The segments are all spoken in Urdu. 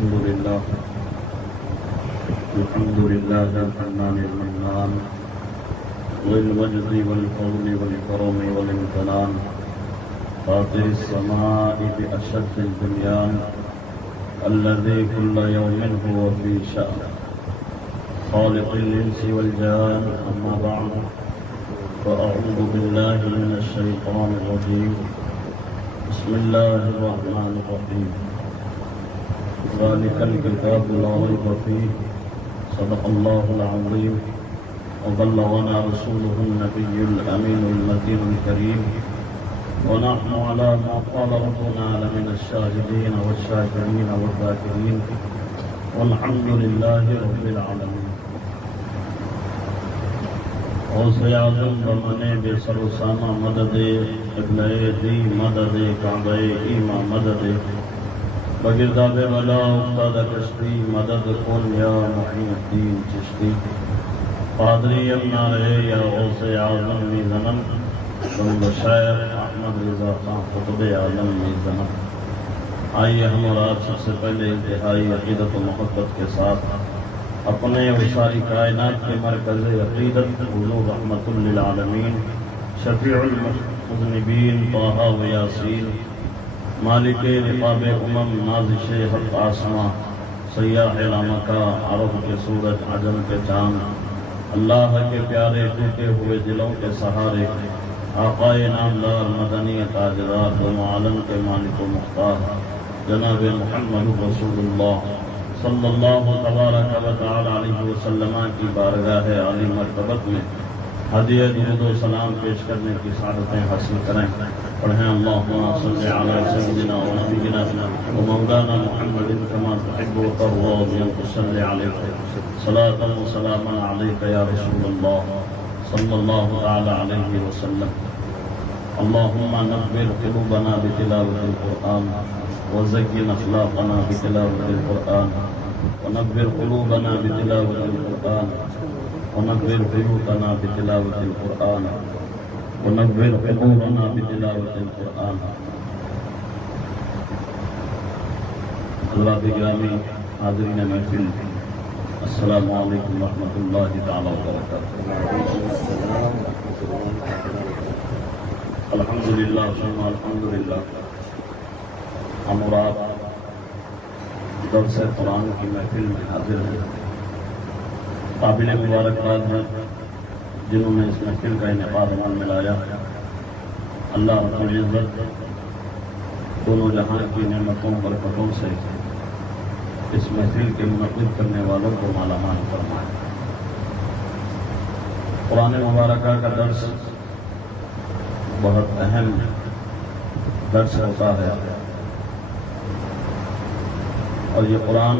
الحمد لله الحنان المنان والمجد والفضل والكرم والامتنان فاطر السماء بأشد البنيان الذي كل يوم هو في شأن خالق الإنس والجان أما بعد فأعوذ بالله من الشيطان الرجيم بسم الله الرحمن الرحيم ذلك الكتاب لا ريب فيه صدق الله العظيم وبلغنا رسوله النبي الأمين المتين الكريم ونحن على ما قال ربنا لمن الشاهدين والشاكرين والذاكرين والحمد لله رب العالمين. غوث اعظم بمنے بے سروسانہ مدد ابن دی مدد کعبہ ایما مدد بگرداب ولا استاد کشتی مدد کن یا محی الدین چشتی پادری امنا رہے یا غوث اعظم می زنم بند شیخ احمد رضا خان خطب عالم می زنم. آئیے ہم اور آپ سب سے پہلے انتہائی عقیدت و محبت کے ساتھ اپنے اور ساری کائنات کے مرکز عقیدت حضور رحمت للعالمین شفیع المذنبین طٰہٰ و یاسین مالک رقاب نازش حق آسماں سیاح لامکہ عرب کے سورج عجم کے چاند اللہ کے پیارے ٹوٹے ہوئے دلوں کے سہارے آقائے نامدار مدنی تاجدار دونوں عالم کے مالک و مختار جناب محمد رسول اللہ صلی اللہ تبارک و تعالی علیہ وسلم کی بارگاہ عالی مرتبت میں ہدیہ درود و سلام پیش کرنے کی سعادتیں حاصل کریں. پڑھیں اللہم صلی علی سیدنا و نبینا و مولانا محمد کما تحب و ترضى صلی علیہ صلاۃ و سلام علیک یا رسول اللہ صلی اللہ تعالی علیہ وسلم. اللہم نور قلوبنا بتلاوۃ القرآن وزين أخلاقنا بتلاوة القرآن ونبر قلوبنا بتلاوة القرآن ونبر بيوتنا بتلاوة القرآن ونبر قبورنا بتلاوة القرآن. اللہ بگرامی حاضرین محفل السلام علیکم ورحمۃ اللہ تعالی وبرکاتہ. الحمدللہ ثم الحمدللہ ہم اور آپ درس قرآن کی محفل میں حاضر ہیں. قابل مبارکباد ہیں جنہوں نے اس محفل کا انعقاد عمل میں لایا. اللہ رب العزت دونوں جہان کی نعمتوں برکتوں سے اس محفل کے منعقد کرنے والوں کو مالا مال فرمائے. قرآن مبارکہ کا درس بہت اہم درس ہوتا ہے اور یہ قرآن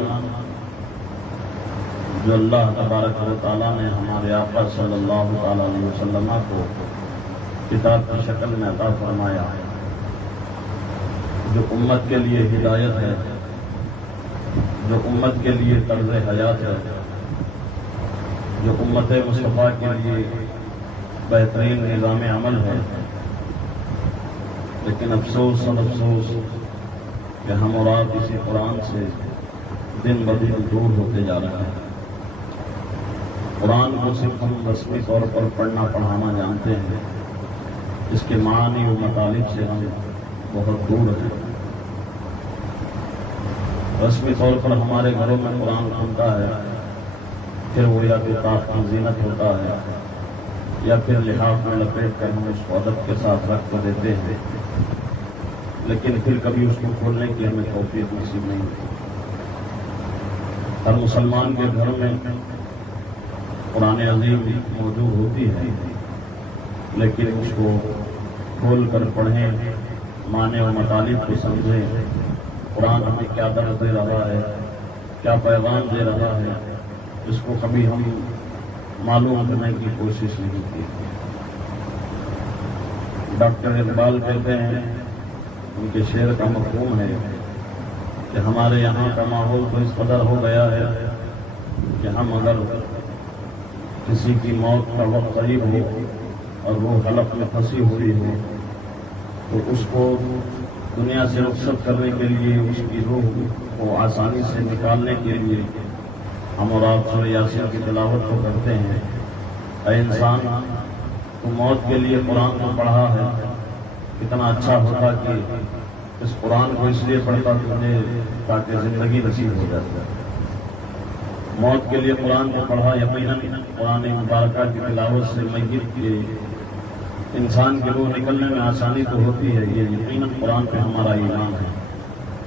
جو اللہ تبارک و تعالیٰ نے ہمارے آقا صلی اللہ تعالیٰ علیہ وسلم کو کتاب کی شکل میں عطا فرمایا جو امت کے لیے ہدایت ہے، جو امت کے لیے طرز حیات ہے، جو امت مصطفیٰ کے لیے بہترین نظام عمل ہے. لیکن افسوس سب افسوس کہ ہم اور آپ اسی قرآن سے دن بدن دور ہوتے جا رہے ہیں. قرآن کو صرف ہم رسمی طور پر پڑھنا پڑھانا جانتے ہیں، اس کے معانی و مطالب سے ہم بہت دور ہیں. رسمی طور پر ہمارے گھروں میں قرآن کھلتا ہے، پھر وہ یا تو طاق کی زینت ہوتا ہے یا پھر لحاف میں لپیٹ کر ہم اس کو ادب کے ساتھ رکھ کر دیتے ہیں، لیکن پھر کبھی اس کو کھولنے کی ہمیں توفیق نصیب نہیں ہوتی. ہر مسلمان کے گھر میں قرآن عظیم موجود ہوتی ہے، لیکن اس کو کھول کر پڑھیں، معنی و مطالب کو سمجھیں، قرآن ہمیں کیا درس دے رہا ہے، کیا پیغام دے رہا ہے، اس کو کبھی ہم معلوم کرنے کی کوشش نہیں کی. ڈاکٹر اقبال کہتے ہیں، ان کے شعر کا مفہوم ہے کہ ہمارے یہاں کا ماحول تو اس قدر ہو گیا ہے کہ ہم اگر کسی کی موت کا وقت قریب ہو اور وہ حلق میں پھنسی ہوئی ہو تو اس کو دنیا سے رخصت کرنے کے لیے، اس کی روح کو آسانی سے نکالنے کے لیے ہم اور آپ سورہ یاسین کی تلاوت کو کرتے ہیں۔ اے انسان، تو موت کے لیے قرآن کو پڑھا ہے، کتنا اچھا ہوتا کہ اس قرآن کو اس لیے پڑھتا تجھے تاکہ زندگی نصیب ہو جاتا۔ موت کے لیے قرآن کو پڑھا، یقیناً قرآن مبارکہ کی تلاوت سے میت کے انسان کی روح نکلنے میں آسانی تو ہوتی ہے، یہ یقیناً قرآن پہ ہمارا ایمان ہے۔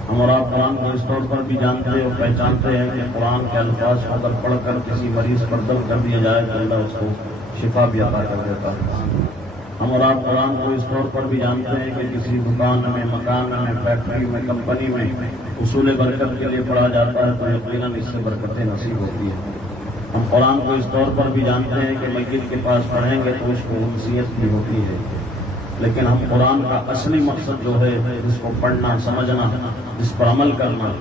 ہم اور آپ قرآن کو اس طور پر بھی جانتے اور پہچانتے ہیں کہ قرآن کے الفاظ کو اگر پڑھ کر کسی مریض پر دم کر دیا جائے تو اللہ اس کو شفا بھی عطا کر دیتا ہے۔ ہم اور آپ قرآن کو اس طور پر بھی جانتے ہیں کہ کسی دکان میں، مکان میں، فیکٹری میں، کمپنی میں حصول برکت کے لیے پڑھا جاتا ہے تو یقیناً اس سے برکتیں نصیب ہوتی ہیں۔ ہم قرآن کو اس طور پر بھی جانتے ہیں کہ میت کے پاس پڑھیں گے تو اس کو انسیت بھی ہوتی ہے، لیکن ہم قرآن کا اصلی مقصد جو ہے، جس کو پڑھنا، سمجھنا، جس پر عمل کرنا،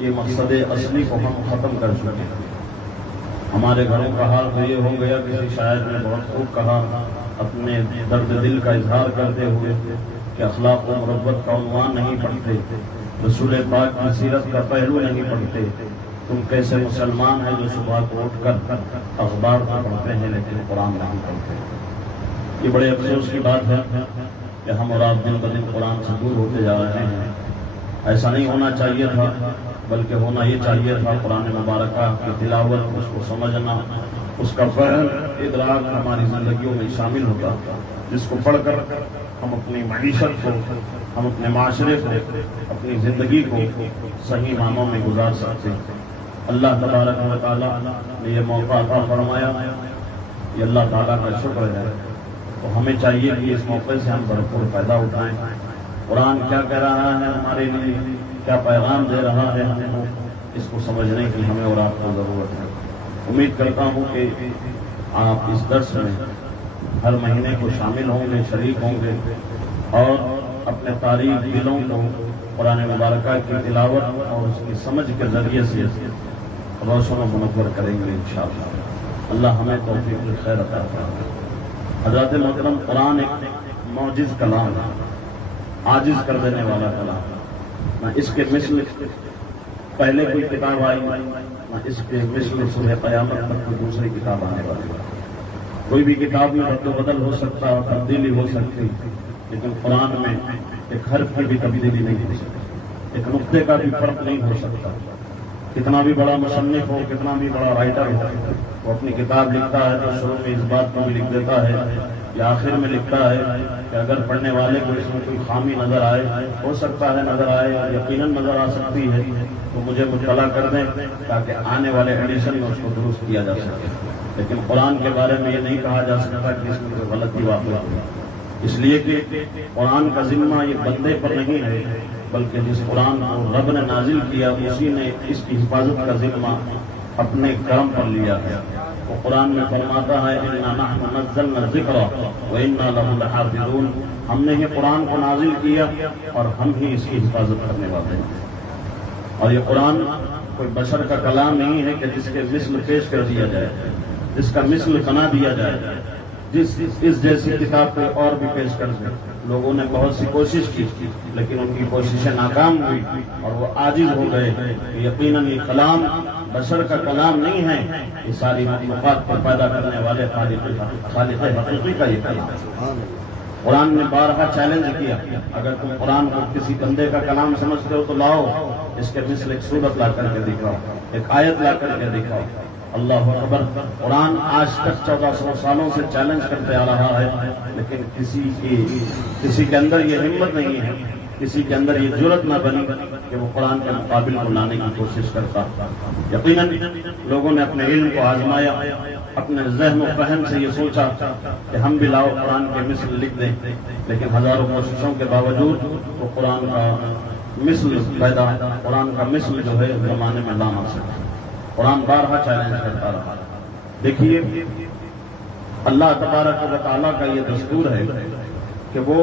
یہ مقصد اصلی کو ہم ختم کر چکے ہیں۔ ہمارے گھروں کا حال تو یہ ہو گیا، کسی شاعر نے بہت خوب کہا اپنے درد دل کا اظہار کرتے ہوئے کہ اخلاق و مروت کا عنوان نہیں پڑھتے، رسول پاک کی سیرت کا پہلو نہیں پڑھتے، تم کیسے مسلمان ہیں جو صبح کو اٹھ کر اخبار کو پڑھتے ہیں لیکن قرآن نہیں پڑھتے۔ یہ بڑے افسوس کی بات ہے کہ ہم اور آپ دن بدن قرآن سے دور ہوتے جا رہے ہیں۔ ایسا نہیں ہونا چاہیے تھا، بلکہ ہونا یہ چاہیے تھا قرآن مبارکہ کی تلاوت، اس کو سمجھنا، اس کا فہم، ادراک ہماری زندگیوں میں شامل ہوتا، جس کو پڑھ کر ہم اپنی معیشت کو، ہم اپنے معاشرے کو، اپنی زندگی کو صحیح معنوں میں گزار سکتے ہیں۔ اللہ تبارک و تعالیٰ نے یہ موقع عطا فرمایا، یہ اللہ تعالیٰ کا شکر ہے، تو ہمیں چاہیے کہ اس موقع سے ہم بھرپور فائدہ اٹھائیں۔ قرآن کیا کہہ رہا ہے ہمارے لیے، کیا پیغام دے رہا ہے ہمیں کو، اس کو سمجھنے کی ہمیں اور آپ کو ضرورت ہے۔ امید کرتا ہوں کہ آپ اس درس میں ہر مہینے کو شامل ہوں گے، شریک ہوں گے اور اپنے تاریخ دلوں کو قرآن مبارکہ کی تلاوت اور اس کی سمجھ کے ذریعے سے روشن و منور کریں گے انشاءاللہ۔ اللہ ہمیں توفیق خیر عطا فرمائے۔ حضرات محترم، قرآن ایک معجز کلام ہے، عاجز کر دینے والا کلام، نہ اس کے مثل پہلے کوئی کتاب آئی، نہ اس کے مثل صبح قیامت تک کوئی دوسری کتاب آنے والی ہے۔ کوئی بھی کتاب میں رد و بدل ہو سکتا ہے، تبدیلی ہو سکتی، لیکن قرآن میں ایک حرف کی بھی تبدیلی نہیں ہو سکتی، ایک نقطے کا بھی فرق نہیں ہو سکتا۔ کتنا بھی بڑا مصنف ہو، کتنا بھی بڑا رائٹر ہو، وہ اپنی کتاب لکھتا ہے تو شروع میں اس بات کو بھی لکھ دیتا ہے یا آخر میں لکھتا ہے کہ اگر پڑھنے والے کو اس میں کوئی خامی نظر آئے، ہو سکتا ہے نظر آئے، یقیناً نظر آ سکتی ہے، تو مجھے مطلع کر دیں تاکہ آنے والے ایڈیشن میں اس کو درست کیا جا سکے۔ لیکن قرآن کے بارے میں یہ نہیں کہا جا سکتا کہ اس میں کوئی غلطی واقع ہو، اس لیے کہ قرآن کا ذمہ یہ بندے پر نہیں ہے، بلکہ جس قرآن کو رب نے نازل کیا اسی نے اس کی حفاظت کا ذمہ اپنے کرم پر لیا ہے۔ وہ قرآن میں فرماتا ہے اِنَّا نَحْنُ نَزَّلْنَا الذِّكْرَ وَإِنَّا لَهُ لَحَافِظُونَ، ہم نے یہ قرآن کو نازل کیا اور ہم ہی اس کی حفاظت کرنے والے ہیں۔ اور یہ قرآن کوئی بشر کا کلام نہیں ہے کہ جس کے مثل پیش کر دیا جائے، جس کا مثل بنا دیا جائے، اس جیسی کتاب کو اور بھی پیش کر دیں۔ لوگوں نے بہت سی کوشش کی لیکن ان کی کوششیں ناکام ہوئی اور وہ عاجز ہو گئے۔ یقیناً یہ کلام بشر کا کلام نہیں ہے، یہ ساری مخلوقات کو پیدا کرنے والے خالق حقیقی کا یہ کلام۔ قرآن نے بارہا چیلنج کیا، اگر تم قرآن کو کسی بندے کا کلام سمجھتے ہو تو لاؤ اس کے مثل ایک سورت لا کر کے دکھاؤ، ایک آیت لا کر کے دکھاؤ۔ اللہ اکبر، قرآن آج تک 1400 سالوں سے چیلنج کرتے آ رہا ہے، لیکن کسی کے اندر یہ ہمت نہیں ہے، کسی کے اندر یہ جرأت نہ بنی کہ وہ قرآن کے مقابل کو لانے کی کوشش کرتا۔ یقیناً لوگوں نے اپنے علم کو آزمایا، اپنے ذہن و فہم سے یہ سوچا کہ ہم بھی لاؤ قرآن کے مثل لکھ دیں، لیکن ہزاروں کوششوں کے باوجود وہ قرآن کا مثل قرآن کا مثل جو ہے زمانے میں لا نہ سکا۔ قرآن بارہا چیلنج کرتا رہا۔ دیکھیے، اللہ تبارک و تعالیٰ کا یہ دستور ہے کہ وہ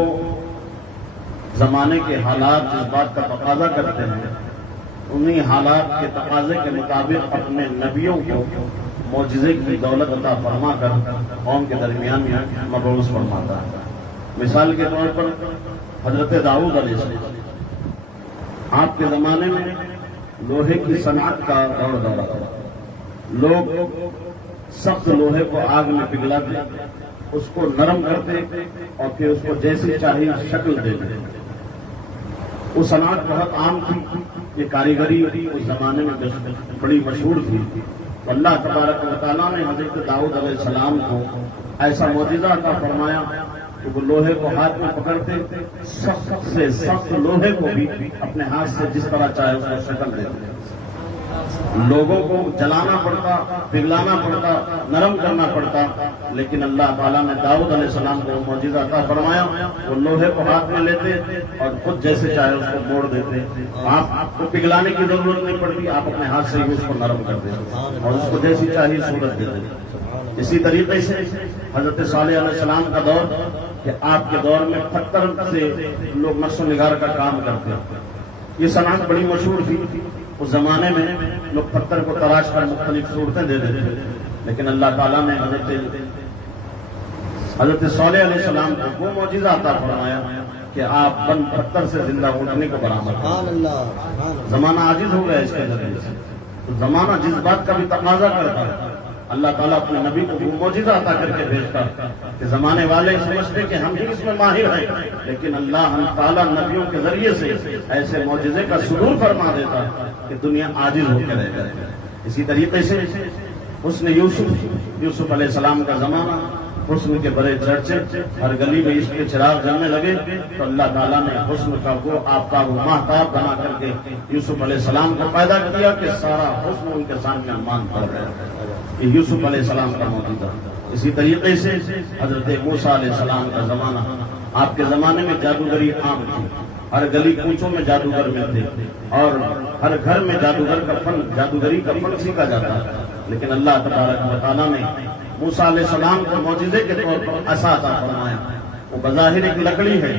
زمانے کے حالات جس بات کا تقاضا کرتے ہیں، انہی حالات کے تقاضے کے مطابق اپنے نبیوں کو معجزے کی دولت عطا فرما کر قوم کے درمیان میں مبعوث فرماتا ہے۔ مثال کے طور پر حضرت داؤد علیہ السلام، آپ کے زمانے میں لوہے کی صنعت کا دور دورہ تھا. لوگ سخت لوہے کو آگ میں پگھلاتے، اس کو نرم کرتے اور پھر اس کو جیسی چاہیے شکل دیتے. وہ صنعت بہت عام تھی. یہ کاریگری اس زمانے میں بڑی مشہور تھی. اللہ تبارک و تعالیٰ نے حضرت داؤد علیہ السلام کو ایسا معجزہ عطا فرمایا کہ وہ لوہے کو ہاتھ میں پکڑتے، سخت سے سخت لوہے کو بھی اپنے ہاتھ سے جس طرح چاہے اس کو شکل دیتے. لوگوں کو جلانا پڑتا، پگھلانا پڑتا، نرم کرنا پڑتا، لیکن اللہ تعالیٰ نے داؤد علیہ السلام کو معجزہ عطا فرمایا. وہ لوہے کو ہاتھ میں لیتے اور خود جیسے چاہے اس کو موڑ دیتے. آپ کو پگھلانے کی ضرورت نہیں پڑتی، آپ اپنے ہاتھ سے ہی اس کو نرم کر دیتے اور اس کو جیسی چاہیے صورت دیتے. اسی طریقے سے حضرت صالح علیہ السلام کا دور کہ آپ کے دور میں پتھر سے لوگ نقش و نگار کا کام کرتے. یہ صنعت بڑی مشہور تھی. اس زمانے میں لوگ پتھر کو تراش کر مختلف صورتیں دے دیتے تھے، لیکن اللہ تعالیٰ نے حضرت صالح علیہ السلام کو وہ معجزہ عطا فرمایا کہ آپ بند پتھر سے زندہ اٹھنے کو برآمد کریں. زمانہ عاجز ہو گیا اس کے ذریعے سے. تو زمانہ جس بات کا بھی تقاضا کرتا ہے، اللہ تعالیٰ اپنے نبی کو وہ معجزہ عطا کر کے بھیجتا کہ زمانے والے سمجھتے کہ ہم بھی اس میں ماہر ہیں، لیکن اللہ تعالیٰ نبیوں کے ذریعے سے ایسے معجزے کا صدور فرما دیتا کہ دنیا عاجز ہو کے رہ جائے. اسی طریقے سے حسن یوسف علیہ السلام کا زمانہ، حسن کے بڑے چرچے، ہر گلی میں عشق کے چراغ جلنے لگے تو اللہ تعالیٰ نے حسن کا وہ آفتاب و ماہتاب بنا کر کے یوسف علیہ السلام کو پیدا کیا کہ سارا حسن ان کے سامنے مان پڑ رہا ہے. یہ یوسف علیہ السلام کا موجودہ. اسی طریقے سے حضرت موسیٰ علیہ السلام کا زمانہ. آپ کے زمانے میں جادوگری عام تھی. ہر گلی کوچوں میں جادوگر ملتے اور ہر گھر میں جادوگری کا فن سیکھا جاتا. لیکن اللہ تبارک و تعالیٰ نے موسیٰ علیہ السلام کو معجزے کے طور پر عصا عطا فرمایا. وہ بظاہر ایک لکڑی ہے،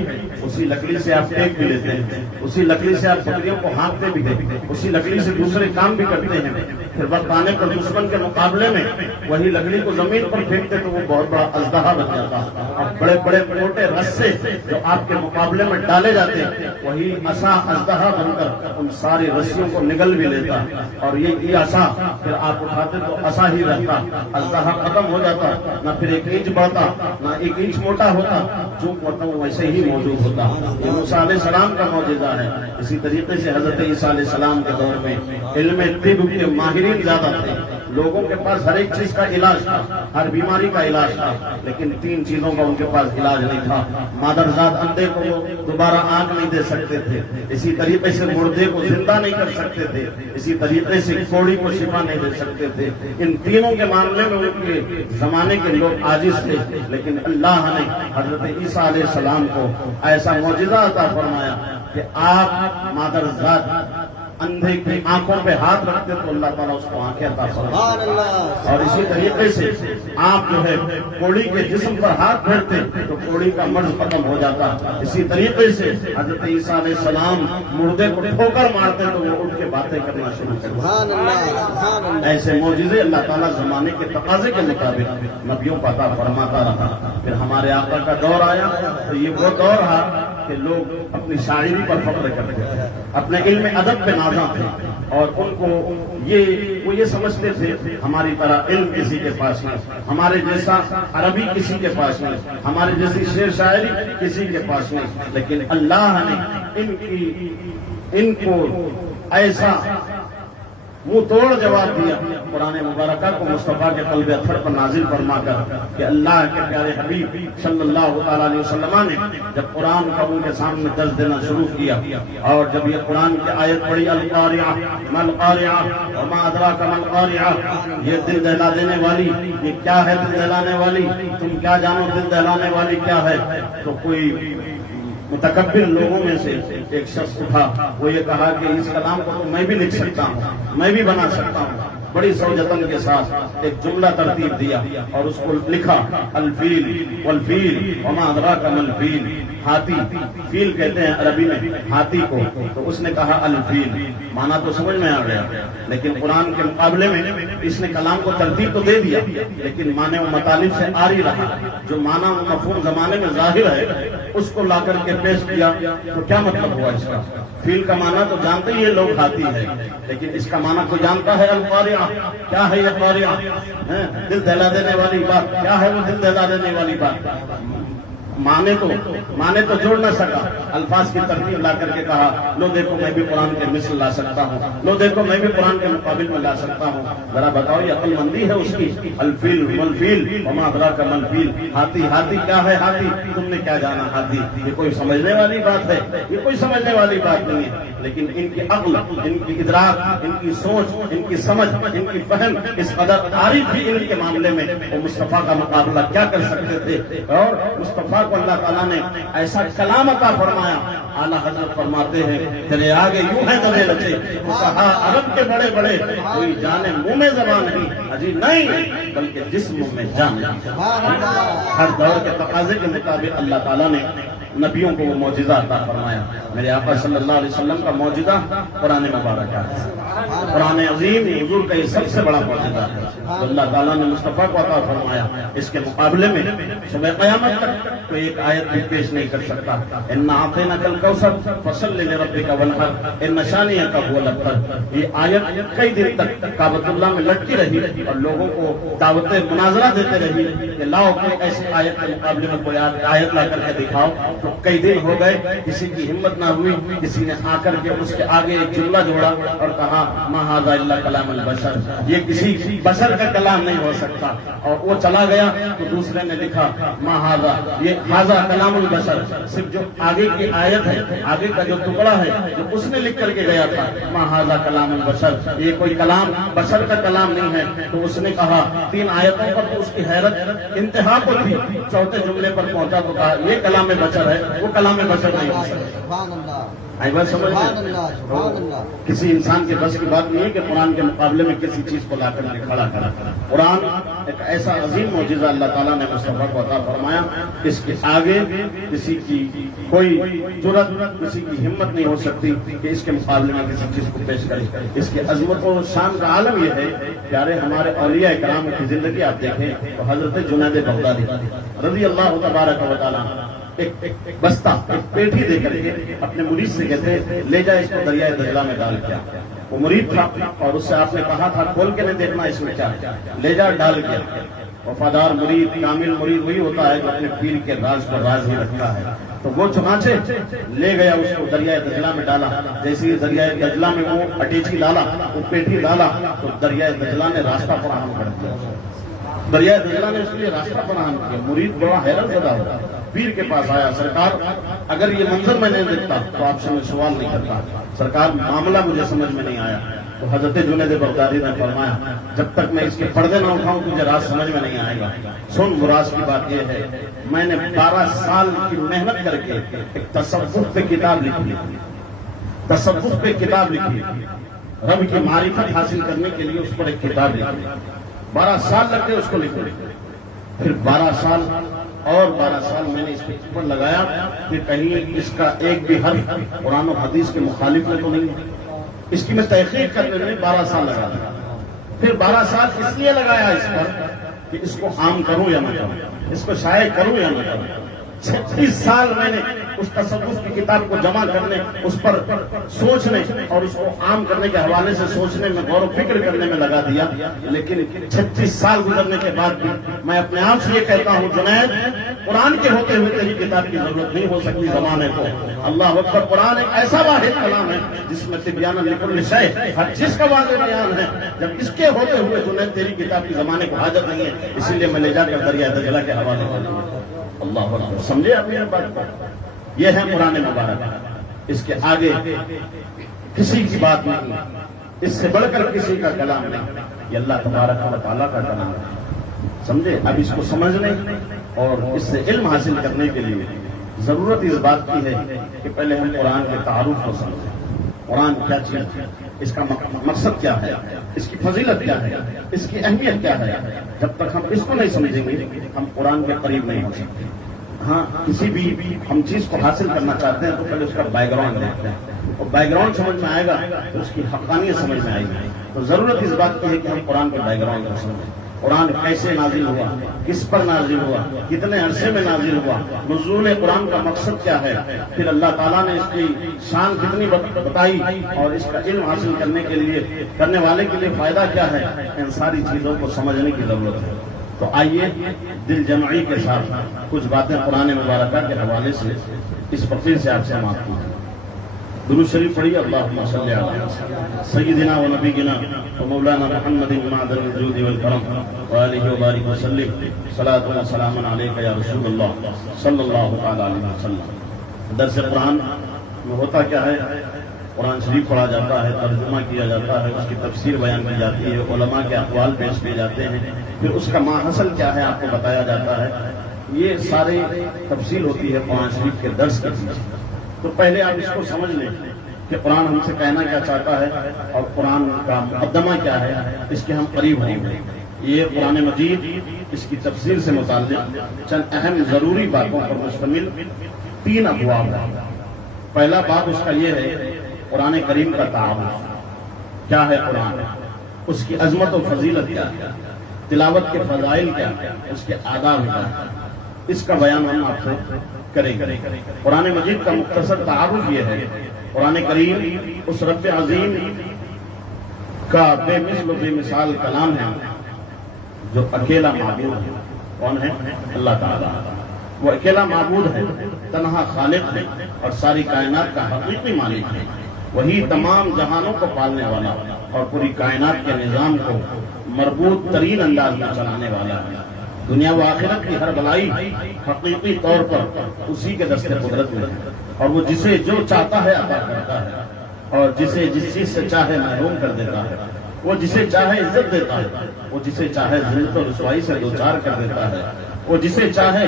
اسی لکڑی سے آپ ٹیک بھی لیتے ہیں، اسی لکڑی سے آپ بکریوں کو ہانکتے بھی ہیں، اسی لکڑی سے دوسرے کام بھی کرتے ہیں. پھر وقت آنے پر دشمن کے مقابلے میں وہی لکڑی کو زمین پر پھینکتے تو وہ بہت بڑا اژدہا بن جاتا. اور بڑے بڑے موٹے رسے جو آپ کے مقابلے میں ڈالے جاتے وہی عصا اژدہا بن کر ان ساری رسیوں کو نگل بھی لیتا. اور یہ عصا پھر آپ اٹھاتے تو عصا ہی رہتا، اژدہا ختم ہو جاتا، نہ پھر 1 انچ بڑھتا نہ 1 انچ موٹا ہوتا، جو کرتا ہوں ویسے ہی موجود ہوتا. یہ موسیٰ علیہ السلام کا معجزہ ہے. اسی طریقے سے حضرت عیسیٰ علیہ السلام کے دور میں علم طب کے ماہرین زیادہ تھے. لوگوں کے پاس ہر ایک چیز کا علاج تھا، ہر بیماری کا علاج تھا، لیکن 3 چیزوں کا ان کے پاس علاج نہیں تھا. مادرزاد اندھے کو دوبارہ آنکھ نہیں دے سکتے تھے، اسی طریقے سے مردے کو زندہ نہیں کر سکتے تھے، اسی طریقے سے کوڑی کو شفا نہیں دے سکتے تھے. ان تینوں کے معاملے میں ان کے زمانے کے لوگ عاجز تھے. لیکن اللہ نے حضرت عیسیٰ علیہ السلام کو ایسا معجزہ عطا فرمایا کہ آپ مادرزاد اندھے کی آنکھوں پہ ہاتھ رکھتے تو اللہ تعالیٰ اس کو آنکھیں عطا فرماتا. اور اسی طریقے سے آپ جو ہے کوڑی کے جسم پر ہاتھ پھیرتے تو کوڑی کا مرض ختم ہو جاتا. اسی طریقے سے حضرت عیسیٰ علیہ السلام مردے کو ٹھوکر مارتے تو وہ اٹھ کے باتیں کرنا شروع کرتے. ایسے معجزے اللہ تعالیٰ زمانے کے تقاضے کے مطابق نبیوں کو عطا فرماتا رہا. پھر ہمارے آقا کا دور آیا تو یہ وہ دور رہا کہ لوگ اپنی شاعری پر فخر کرتے تھے، اپنے علم ادب پہ نازاں تھے، اور ان کو وہ یہ سمجھتے تھے ہماری طرح علم کسی کے پاس نہیں، ہمارے جیسا عربی کسی کے پاس نہیں، ہمارے جیسی شعر شاعری کسی کے پاس نہیں. لیکن اللہ نے ان کو ایسا منہ توڑ جواب دیا. قرآن مبارکہ کو مصطفیٰ کے قلب اطہر پر نازل فرما کر کہ اللہ کے پیارے حبیب صلی اللہ تعالیٰ علیہ وسلم نے جب قرآن کا ان کے سامنے درس دینا شروع کیا اور جب یہ قرآن کی آیت پڑھی القاریہ ما القاریہ وما ادراک ما القاریہ، یہ دل دہلا دینے والی، یہ کیا ہے دل دہلانے والی، تم کیا جانو دل دہلانے والی کیا ہے. تو کوئی متکبر لوگوں میں سے ایک شخص اٹھا، وہ یہ کہا کہ اس کلام کو تو میں بھی لکھ سکتا ہوں، میں بھی بنا سکتا ہوں. بڑی سوجتن کے ساتھ ایک جملہ ترتیب دیا اور اس کو لکھا الفیل والفیل وما ادراک ما الفیل، ہاتھی، فیل کہتے ہیں عربی میں ہاتھی کو، تو اس نے کہا الفیل، معنی تو سمجھ میں آ گیا، لیکن قرآن کے مقابلے میں اس نے کلام کو ترتیب تو دے دیا لیکن معنی و مطالب سے آ ہی رہا، جو معنی و مفہوم زمانے میں ظاہر ہے اس کو لا کر کے پیش کیا، تو کیا مطلب ہوا اس کا؟ فیل کا معنی تو جانتے ہی یہ لوگ ہاتھی ہے، لیکن اس کا معنی کوئی جانتا ہے؟ القاریہ، کیا ہے یہ قاریہ؟ دل دہلا دینے والی بات، کیا ہے وہ دل دہلا دینے والی بات؟ معنی تو جوڑ نہ سکا، الفاظ کی ترتیب لا کر کے کہا لو دیکھو میں بھی قرآن کے مثل لا سکتا ہوں، لو دیکھو میں بھی قرآن کے مقابل میں لا سکتا ہوں۔ ذرا بتاؤ یہ عقل مندی ہے اس کی؟ الفیل والفیل وما ادراک ما الفیل، ہاتھی، ہاتھی کیا ہے؟ ہاتھی تم نے کیا جانا ہاتھی؟ یہ کوئی سمجھنے والی بات ہے؟ یہ کوئی سمجھنے والی بات نہیں ہے، لیکن ان کی عقل، ان کی ادراک، ان کی سوچ، ان کی سمجھ، ان کی فہم اس قدر عارف تھی ان کے معاملے میں، وہ مصطفیٰ کا مقابلہ کیا کر سکتے تھے؟ اور مصطفیٰ کو اللہ تعالیٰ نے ایسا کلام عطا فرمایا، اعلیٰ حضرت فرماتے ہیں تیرے آگے یوں ہے دبے رچے، کہا عرب کے بڑے بڑے کوئی جانے منہ میں زبان نہیں، اجی نہیں بلکہ جسم میں جان ہے۔ ہر دور کے تقاضے کے مطابق اللہ تعالیٰ نے نبیوں کو وہ معجزہ عطا فرمایا۔ میرے آقا صلی اللہ علیہ وسلم کا معجزہ قرآن مبارک ہے، قرآن عظیم حضور کا یہ سب سے بڑا معجزہ ہے جو اللہ تعالیٰ نے مصطفیٰ کو عطا فرمایا۔ اس کے مقابلے میں صبح قیامت تک کوئی ایک آیت بھی پیش نہیں کر سکتا۔ اِنَّا أَعْطَيْنَاكَ الْكَوْثَرَ فَصَلِّ لِرَبِّكَ وَانْحَرْ إِنَّ شَانِئَكَ هُوَ الْأَبْتَرُ، یہ آیت کئی دن تک کعبۃ اللہ میں لٹکی رہی اور لوگوں کو دعوت مناظرہ دیتے رہی کہ لاؤ کوئی ایسی آیت کے مقابلے میں کوئی آیت لا کر کے دکھاؤ، تو کئی دن ہو گئے، کسی کی ہمت نہ ہوئی، کسی نے آ کر کے اس کے آگے ایک جملہ جوڑا اور کہا ما ھذا الا کلام البشر، یہ کسی بشر کا کلام نہیں ہو سکتا، اور وہ چلا گیا تو دوسرے نے لکھا ما ھذا، یہ ھذا کلام البشر، صرف جو آگے کی آیت ہے، آگے کا جو ٹکڑا ہے جو اس نے لکھ کر کے گیا تھا ما ھذا کلام البشر، یہ کوئی کلام بشر کا کلام نہیں ہے، تو اس نے کہا تین آیتوں پر تو اس کی حیرت انتہا کو تھی، چوتھے جملے پر پہنچا تو کہا یہ کلام بشر ہے، وہ کلام بشر نہیں ہو سکتا۔ بات سمجھ میں کسی انسان کے بس کی بات نہیں ہے کہ قرآن کے مقابلے میں کسی چیز کو لا کر کے کھڑا کرا۔ قرآن ایک ایسا عظیم معجزہ اللہ تعالیٰ نے مصطفیٰ کو عطا فرمایا، اس کے آگے کسی کی کوئی جرأت، کسی کی ہمت نہیں ہو سکتی کہ اس کے مقابلے میں کسی چیز کو پیش کرے۔ اس کی عظمت و شان کا عالم یہ ہے پیارے ہمارے اولیاء کرام کی زندگی آپ دیکھیں تو حضرت جنید بغدادی رضی اللہ تبارک و تعالیٰ ایک بستہ، ایک پیٹھی دے کر کے اپنے مرید سے کہتے لے جا اس کو دریائے دجلہ میں ڈال کیا۔ وہ مرید تھا اور اس سے آپ نے کہا تھا کھول کے نہیں دیکھنا اس میں کیا، لے جا ڈال کیا۔ وفادار مرید، کامل مرید وہی ہوتا ہے جو اپنے پیر کے راز کو راز ہی رکھتا ہے۔ تو وہ چنانچہ لے گیا، اس کو دریائے دجلہ میں ڈالا۔ جیسے ہی دریائے دجلہ میں وہ اٹیچی ڈالا، وہ پیٹھی ڈالا تو دریائے دجلہ نے راستہ فراہم کر دیا۔ دریائے دجلہ نے اس کے لیے راستہ فراہم کیا۔ مرید بڑا حیرت زدہ ہوتا، پیر کے پاس آیا، سرکار اگر یہ منظر میں نہیں دیکھتا تو آپ سے میں سوال نہیں کرتا، سرکار معاملہ مجھے سمجھ میں نہیں آیا۔ تو حضرت جنید بغدادی نے فرمایا جب تک میں اس کے پردے نہ اٹھاؤں تجھے راز سمجھ میں نہیں آئے گا۔ سن، مراد کی بات یہ ہے میں نے 12 سال کی محنت کر کے ایک تصوف پہ کتاب لکھی، تصوف پہ کتاب لکھی، رب کی معرفت حاصل کرنے کے لیے اس پر ایک کتاب لکھی۔ 12 سال لگتے اس کو لکھنے، پھر 12 سال اور 12 سال میں نے اس کے اوپر لگایا کہ کہیں اس کا ایک بھی حرف قرآن و حدیث کے مخالف میں تو نہیں ہے۔ اس کی میں تحقیق کرنے میں 12 سال لگا دیا۔ پھر 12 سال اس لیے لگایا اس پر کہ اس کو عام کروں یا نہ کروں، اس کو شائع کروں یا نہ کروں۔ 36 سال میں نے اس تصوف کی کتاب کو جمع کرنے، اس پر سوچنے اور اس کو عام کرنے کے حوالے سے سوچنے میں، غور و فکر کرنے میں لگا دیا۔ لیکن 36 سال گزرنے کے بعد بھی میں اپنے آپ سے یہ کہتا ہوں جنید، قرآن کے ہوتے ہوئے تیری کتاب کی ضرورت نہیں ہو سکتی زمانے کو۔ اللہ اکبر، قرآن ایک ایسا واحد کلام ہے جس میں تبیان لکل شیء، ہر چیز کا واضح بیان ہے۔ جب اس کے ہوتے ہوئے جنید تیری کتاب کی زمانے کو حاجت نہیں ہے، اسی لیے میں لے جا کر دریائے دجلہ کے حوالے کر دوں۔ اللہ اکبر، سمجھے آپ میری بات کو؟ یہ ہے قرآن مبارک، اس کے آگے کسی کی بات نہیں، اس سے بڑھ کر کسی کا کلام نہیں، یہ اللہ تبارک و تعالیٰ کا کلام ہے۔ سمجھے؟ اب اس کو سمجھنے اور اس سے علم حاصل کرنے کے لیے ضرورت اس بات کی ہے کہ پہلے ہم قرآن کے تعارف کو سمجھیں۔ قرآن کیا چیز ہے، اس کا مقصد کیا ہے، اس کی فضیلت کیا ہے، اس کی اہمیت کیا ہے، جب تک ہم اس کو نہیں سمجھیں گے ہم قرآن کے قریب نہیں ہو سکتے۔ ہاں کسی بھی ہم چیز کو حاصل کرنا چاہتے ہیں تو پہلے اس کا بیک گراؤنڈ دیکھتے ہیں، اور بیک گراؤنڈ سمجھ میں آئے گا تو اس کی حقانیت سمجھ میں آئے گی۔ تو ضرورت اس بات کی ہے کہ ہم قرآن کے بیک گراؤنڈ کو سمجھیں، قرآن کیسے نازل ہوا، کس پر نازل ہوا، کتنے عرصے میں نازل ہوا، نزول قرآن کا مقصد کیا ہے، پھر اللہ تعالیٰ نے اس کی شان کتنی بتائی اور اس کا علم حاصل کرنے والے کے لیے فائدہ کیا ہے، ان ساری چیزوں کو سمجھنے کی ضرورت ہے۔ تو آئیے دل جمعی کے ساتھ کچھ باتیں قرآن مبارکہ کے حوالے سے اس فقیر سے آپ سے سماعت کی۔ درود شریف پڑھیے، اللہم صلی علی سیدنا و نبینا و مولانا محمد معدن الجود والکرم وآلہ وبارک وسلم، صلاۃ و سلام علیک یا رسول اللہ صلی اللہ علیہ وسلم۔ درس قرآن میں ہوتا کیا ہے، قرآن شریف پڑھا جاتا ہے، ترجمہ کیا جاتا ہے، اس کی تفسیر بیان کی جاتی ہے، علماء کے اقوال پیش کیے جاتے ہیں، پھر اس کا ماحصل کیا ہے آپ کو بتایا جاتا ہے۔ یہ ساری تفصیل ہوتی ہے قرآن شریف کے درس کے پیچھے۔ تو پہلے آپ اس کو سمجھ لیں کہ قرآن ہم سے کہنا کیا چاہتا ہے اور قرآن کا مقدمہ کیا ہے، اس کے ہم قریب ہوں گے۔ یہ قرآن مجید اس کی تفسیر سے متعلق چند اہم ضروری باتوں پر مشتمل 3 ابواب ہیں۔ پہلا باب اس کا یہ ہے قرآن کریم کا تعارف، کیا ہے قرآن، اس کی عظمت و فضیلت کیا ہے، تلاوت کے فضائل کیا ہے، اس کے آداب کیا ہے، اس کا بیان ہم آپ سے کریں گے۔ قرآن مجید کا مختصر تعارف یہ ہے، قرآن کریم اس رب عظیم کا بے مثل و بے مثال کلام ہے جو اکیلا معبود ہے۔ کون ہے؟ اللہ تعالیٰ۔ وہ اکیلا معبود ہے، تنہا خالق ہے اور ساری کائنات کا حقیقی مالک ہے۔ وہی تمام جہانوں کو پالنے والا اور پوری کائنات کے نظام کو مربوط ترین انداز میں چلانے والا ہے۔ دنیا و آخرت کی ہر بلائی حقیقی طور پر اسی کے دست قدرت میں ہے، اور وہ جسے جو چاہتا ہے عطا کرتا ہے، اور جسے جس چیز سے چاہے محروم کر دیتا ہے۔ وہ جسے چاہے عزت دیتا ہے، وہ جسے چاہے ذلت و رسوائی سے دوچار کر دیتا ہے، وہ جسے چاہے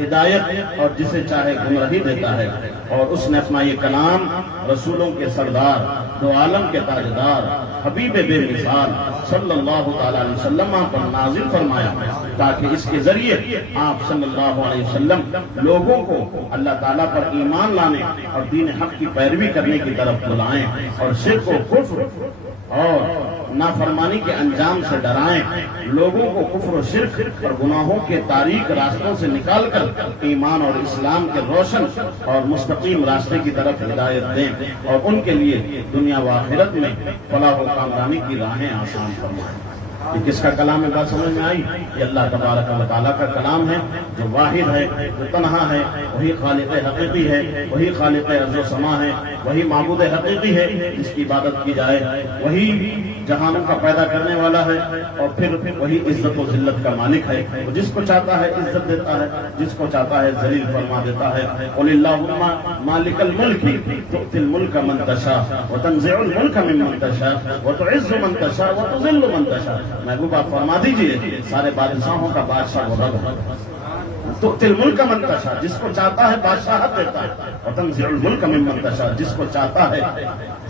ہدایت اور جسے چاہے گمراہی دیتا ہے۔ اور اس نے اپنا یہ کلام رسولوں کے سردار، دو عالم کے تاجدار، حبیب بے مثال صلی اللہ تعالی علیہ وسلم پر نازل فرمایا، تاکہ اس کے ذریعے آپ صلی اللہ علیہ وسلم لوگوں کو اللہ تعالیٰ پر ایمان لانے اور دین حق کی پیروی کرنے کی طرف بلائیں، اور شرک و کفر اور نافرمانی کے انجام سے ڈرائیں، لوگوں کو کفر و شرک اور گناہوں کے تاریک راستوں سے نکال کر ایمان اور اسلام کے روشن اور مستقیم راستے کی طرف ہدایت دیں، اور ان کے لیے دنیا و آخرت میں فلاح و کامیابی کی راہیں آسان فرمائیں۔ یہ کس کا کلام ہے؟ بات سمجھ میں آئی؟ یہ اللہ تبارک و تعالیٰ کا کلام ہے، جو واحد ہے، جو تنہا ہے، وہی خالق حقیقی ہے، وہی خالق ارض و سما ہے، وہی معبود حقیقی ہے جس کی عبادت کی جائے، وہی جہانوں کا پیدا کرنے والا ہے، اور پھر وہی عزت و ذلت کا مالک ہے۔ وہ جس کو چاہتا ہے عزت دیتا ہے، جس کو چاہتا ہے ذلیل فرما دیتا ہے۔ قل اللہم مالک الملک تؤتی الملک من تشاء وتنزع الملک ممن تشاء وتعز من تشاء وتذل من تشاء۔ محبوب آپ فرما دیجئے، سارے بادشاہوں کا بادشاہ وہ رب ہے۔ تؤتی الملک من تشاء، جس کو چاہتا ہے بادشاہت دیتا ہے، وتنزع الملک ممن تشاء، جس کو چاہتا ہے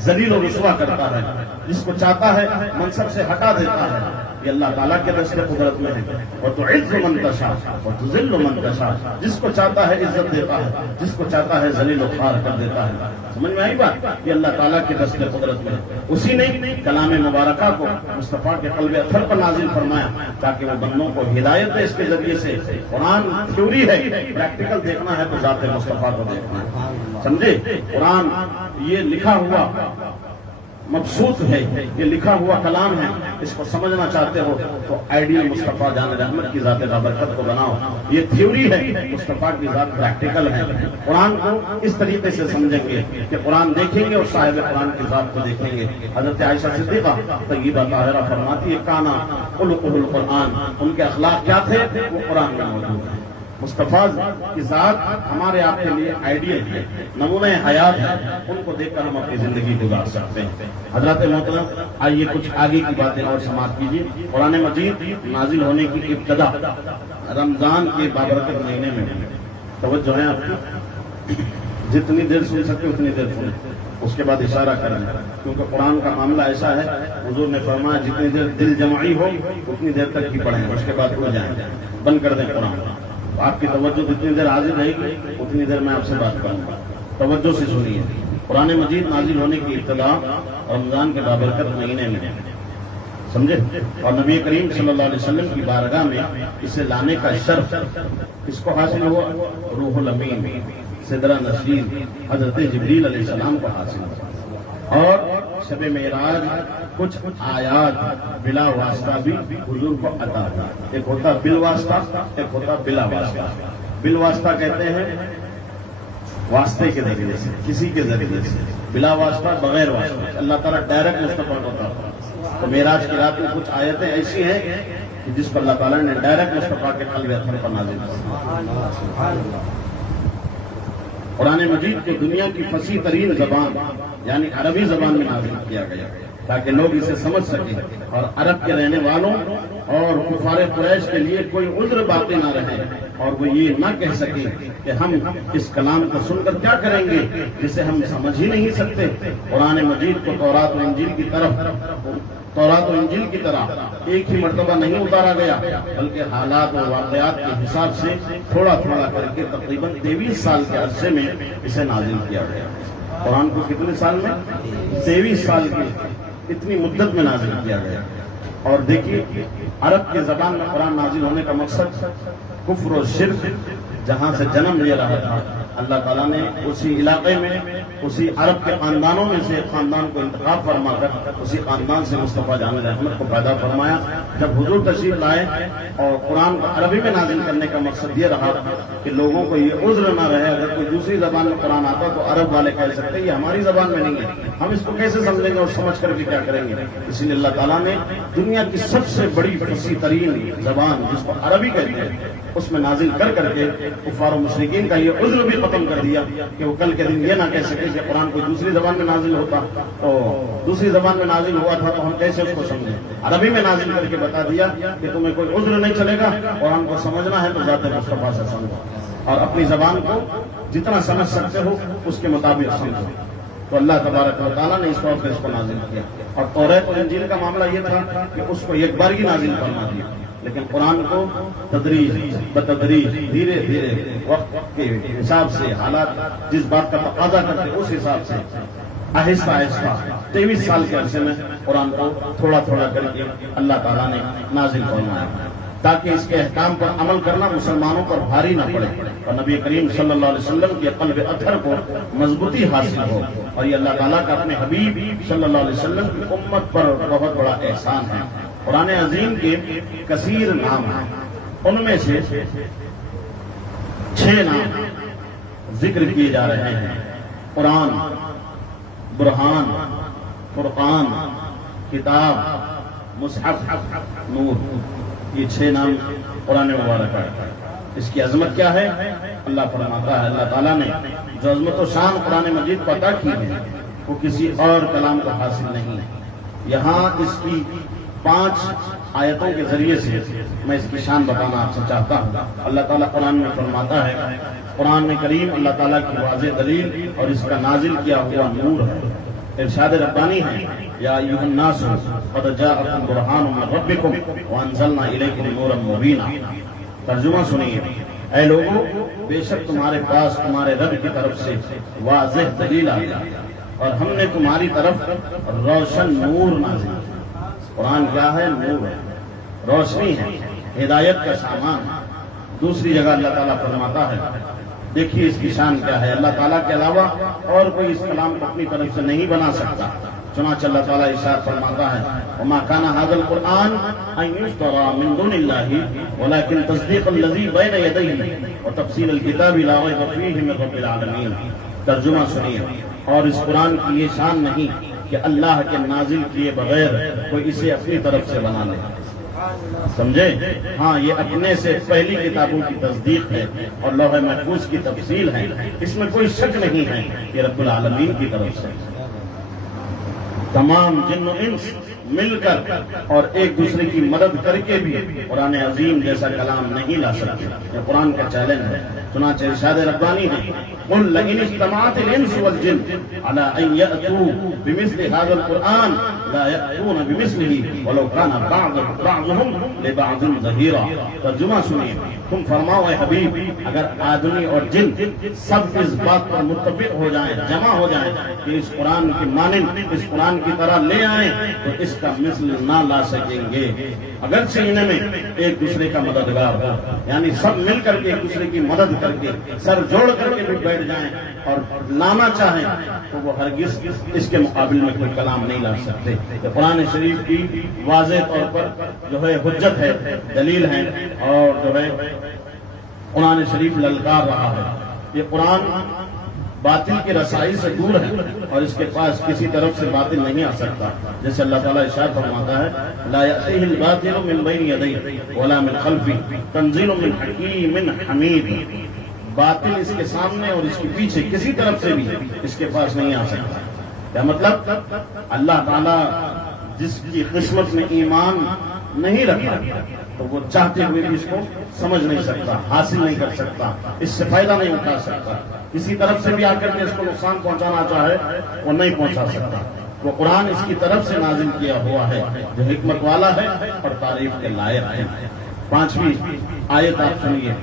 ذلیل و رسوا کرتا ہے، جس کو چاہتا ہے منصب سے ہٹا دیتا ہے۔ یہ اللہ تعالیٰ کے دست قدرت میں ہے۔ وتعز من تشاء وتذل من تشاء، جس کو چاہتا ہے عزت دیتا ہے، جس کو چاہتا ہے ذلیل و خوار کر دیتا ہے۔ سمجھ میں آئی بات؟ یہ اللہ تعالیٰ کے دست قدرت میں ہے۔ اسی نے کلام مبارکہ کو مصطفیٰ کے قلب اطہر پر نازل فرمایا، تاکہ وہ بندوں کو ہدایت دے۔ اس کے ذریعے سے قرآن تھیوری ہے، پریکٹیکل دیکھنا ہے تو ذات مصطفیٰ کو دیکھنا ہے۔ سمجھے؟ قرآن یہ لکھا ہوا مبسوط ہے، یہ لکھا ہوا کلام ہے۔ اس کو سمجھنا چاہتے ہو تو آئیڈیل مصطفیٰ جان رحمت کی ذات بابرکت کو بناؤ۔ یہ تھیوری ہے، مصطفیٰ کی ذات پریکٹیکل ہے۔ قرآن کو اس طریقے سے سمجھیں گے کہ قرآن دیکھیں گے اور صاحب قرآن کی ذات کو دیکھیں گے۔ حضرت عائشہ صدیقہ طیبہ طاہرہ فرماتی ہے، کانا خلقہ القرآن، ان کے اخلاق کیا تھے؟ وہ قرآن میں موجود ہیں۔ مصطفیٰ کی ذات ہمارے آپ کے لیے آئیڈیل ہے، نمونہ حیات ہے، ان کو دیکھ کر ہم اپنی زندگی گزار سکتے ہیں۔ حضرات محترم، آئیے کچھ آگے کی باتیں اور سماعت کیجیے۔ قرآن مجید نازل ہونے کی ابتدا رمضان کے بابرکت مہینے میں، توجہ ہے آپ کی، جتنی دیر سن سکتے اتنی دیر سنیں۔ اس کے بعد اشارہ کریں، کیونکہ قرآن کا معاملہ ایسا ہے، حضور نے فرمایا جتنی دیر دل جمعی ہو اتنی دیر تک ہی پڑھیں، اس کے بعد اڑ جائیں، بند کر دیں قرآن۔ آپ کی توجہ جتنی دیر حاضر رہے گی اتنی دیر میں آپ سے بات کروں گا، توجہ سے سنیے۔ قرآن مجید نازل ہونے کی ابتدا رمضان کے بابرکت مہینے میں، سمجھے، اور نبی کریم صلی اللہ علیہ وسلم کی بارگاہ میں اسے لانے کا شرف کس کو حاصل ہوا؟ روح الامین سدرہ نشین حضرت جبریل علیہ السلام کو حاصل ہوا، اور شب معراج کچھ آیات بلا واسطہ بھی حضور کو عطا ہوا۔ ایک ہوتا بالواسطہ، ایک ہوتا بلا واسطہ۔ بالواسطہ کہتے ہیں واسطے کے ذریعے سے، کسی کے ذریعے سے، بلا واسطہ بغیر واسطہ، اللہ تعالیٰ ڈائریکٹ مصطفیٰ کو عطا ہوا۔ تو معراج کی رات میں کچھ آیتیں ایسی ہیں کہ جس پر اللہ تعالیٰ نے ڈائریکٹ مصطفیٰ کے قلب اطہر پر نازل کیا۔ قرآن مجید کو دنیا کی فصیح ترین زبان یعنی عربی زبان میں نازل کیا گیا تاکہ لوگ اسے سمجھ سکیں، اور عرب کے رہنے والوں اور کفار قریش کے لیے کوئی عذر باقی نہ رہے، اور وہ یہ نہ کہہ سکیں کہ ہم اس کلام کو سن کر کیا کریں گے جسے ہم سمجھ ہی نہیں سکتے۔ قرآن مجید کو تورات و انجیل کی طرح ایک ہی مرتبہ نہیں اتارا گیا، بلکہ حالات اور واقعات کے حساب سے تھوڑا تھوڑا کر کے تقریباً 23 سال کے عرصے میں اسے نازل کیا گیا۔ قرآن کو کتنے سال میں؟ 23 سال کی اتنی مدت میں نازل کیا گیا۔ اور دیکھیے عرب کی زبان میں قرآن نازل ہونے کا مقصد کفر و شرک جہاں سے جنم لے رہا تھا، اللہ تعالیٰ نے اسی علاقے میں اسی عرب کے خاندانوں میں سے ایک خاندان کو انتخاب فرما کر اسی خاندان سے مصطفیٰ جامع احمد کو پیدا فرمایا۔ جب حضور تشریف لائے اور قرآن کو عربی میں نازل کرنے کا مقصد یہ رہا کہ لوگوں کو یہ عذر نہ رہے، اگر کوئی دوسری زبان میں قرآن آتا تو عرب والے کہہ سکتے یہ ہماری زبان میں نہیں ہے، ہم اس کو کیسے سمجھیں گے اور سمجھ کر بھی کیا کریں گے۔ اسی لیے اللہ تعالیٰ نے دنیا کی سب سے بڑی فصیح ترین زبان جس کو عربی کہتے ہیں اس میں نازل کر کے کفار و مشرکین کا یہ عذر بھی ختم کر دیا کہ وہ کل کے دن یہ نہ کہہ سکے کہ قرآن کوئی دوسری زبان میں نازل ہوتا تو دوسری زبان میں نازل ہوا تھا تو ہم کیسے اس کو سمجھیں۔ عربی میں نازل کر کے بتا دیا کہ تمہیں کوئی عذر نہیں چلے گا، قرآن کو سمجھنا ہے تو ذات مصطفیٰ سے سمجھو، اور اپنی زبان کو جتنا سمجھ سکتے ہو اس کے مطابق سمجھو۔ تو اللہ تبارک و تعالیٰ نے اس طور پر اس کو نازل کیا۔ اور توریت و انجیل کا معاملہ یہ تھا کہ اس کو ایک بار ہی نازل فرما دیا، لیکن قرآن کو تدریج بتدریج دھیرے دھیرے وقت کے حساب سے حالات جس بات کا تقاضا کرتے اس حساب سے آہستہ آہستہ 23 سال کے عرصے میں قرآن کو تھوڑا تھوڑا کر کے اللہ تعالیٰ نے نازل فرمایا تاکہ اس کے احکام پر عمل کرنا مسلمانوں پر بھاری نہ پڑے، اور نبی کریم صلی اللہ علیہ وسلم کے قلب اطہر کو مضبوطی حاصل ہو۔ اور یہ اللہ تعالیٰ کا اپنے حبیب صلی اللہ علیہ وسلم کی امت پر بہت بڑا احسان ہے۔ قرآن عظیم کے کثیر نام ہیں، ان میں سے 6 نام ذکر کیے جا رہے ہیں: قرآن، برہان، فرقان، کتاب، مصحف، نور۔ یہ 6 نام قرآن مبارک ہے۔ اس کی عظمت کیا ہے؟ اللہ فرماتا ہے اللہ تعالیٰ نے جو عظمت و شان قرآن مجید کو عطا کی ہے وہ کسی اور کلام کو حاصل نہیں ہے۔ یہاں اس کی 5 آیتوں کے ذریعے سے میں اس کی شان بتانا آپ سے چاہتا ہوں۔ اللہ تعالیٰ قرآن میں فرماتا ہے، قرآن میں کریم اللہ تعالیٰ کی واضح دلیل اور اس کا نازل کیا ہوا نور ہے۔ ارشاد ربانی ہے، یا ایھا الناس قد جاءکم برہان من ربکم وانزلنا الیکم نورا مبینا۔ ترجمہ سنیے، اے لوگوں بے شک تمہارے پاس تمہارے رب کی طرف سے واضح دلیل آ گئی اور ہم نے تمہاری طرف روشن نور نازل کیا۔ قرآن کیا ہے؟ نور ہے، روشنی ہے، ہدایت کا سامان۔ دوسری جگہ اللہ تعالیٰ فرماتا ہے، دیکھیے اس کی شان کیا ہے، اللہ تعالیٰ کے علاوہ اور کوئی اس کلام کو اپنی طرف سے نہیں بنا سکتا۔ چنانچہ اللہ تعالیٰ ارشاد فرماتا ہے، وما كان هذا القرآن ان يفترى من دون الله ولكن تصديق الذي بين يديه وتفصيل الكتاب لا ريب فيه من رب العالمین۔ ترجمہ سنیے، اور اس قرآن کی یہ شان نہیں کہ اللہ کے نازل کیے بغیر کوئی اسے اپنی طرف سے بنا لے، سمجھے؟ ہاں، یہ اپنے سے پہلی کتابوں کی تصدیق ہے اور لوح محفوظ کی تفصیل ہے، اس میں کوئی شک نہیں ہے کہ رب العالمین کی طرف سے تمام جن و انس مل کر اور ایک دوسرے کی مدد کر کے بھی قرآن عظیم جیسا کلام نہیں لا سکتے۔ یہ قرآن کا چیلنج ہے۔ چنانچہ ارشاد ربانی ہے قل لئن اجتمعت الانس والجن على ان يأتوا بمثل هذا القرآن لا يأتون بمثله ولو كان بعضهم لبعض ظهيرا. ترجمہ سنیے، تم فرماؤ اے حبیب اگر آدمی اور جن سب اس بات پر متفق ہو جائیں، جمع ہو جائیں کہ اس قرآن کی مانند اس قرآن کی طرح لے آئیں تو اس کا مثل نہ لا سکیں گے، اگرچہ ان میں ایک دوسرے کا مددگار ہو. یعنی سب مل کر کے ایک دوسرے کی مدد کر کے سر جوڑ کر کے بھی بیٹھ جائیں اور لانا چاہیں تو وہ ہرگز اس کے مقابل میں کوئی کلام نہیں لا سکتے. قرآن شریف کی واضح طور پر جو ہے حجت ہے، دلیل ہے، اور جو ہے قرآن شریف للکار رہا ہے. یہ قرآن باطل کی رسائی سے دور ہے اور اس کے پاس کسی طرف سے باطل نہیں آ سکتا. جیسے اللہ تعالیٰ ارشاد فرماتا ہے لا یأتیہ الباطل من بین یدیہ ولا من خلفہ تنزیل من حکیم حمید. باطل اس کے سامنے اور اس کے پیچھے کسی طرف سے بھی اس کے پاس نہیں آ سکتا. کیا مطلب؟ اللہ تعالیٰ جس کی قسمت میں ایمان نہیں رکھا تو وہ چاہتے ہوئے بھی اس کو سمجھ نہیں سکتا، حاصل نہیں کر سکتا، اس سے فائدہ نہیں اٹھا سکتا. کسی طرف سے بھی آ کر کے اس کو نقصان پہنچانا چاہے وہ نہیں پہنچا سکتا. وہ قرآن اس کی طرف سے نازل کیا ہوا ہے جو حکمت والا ہے اور تعریف کے لائق ہے. 5ویں آیت آپ سنیے،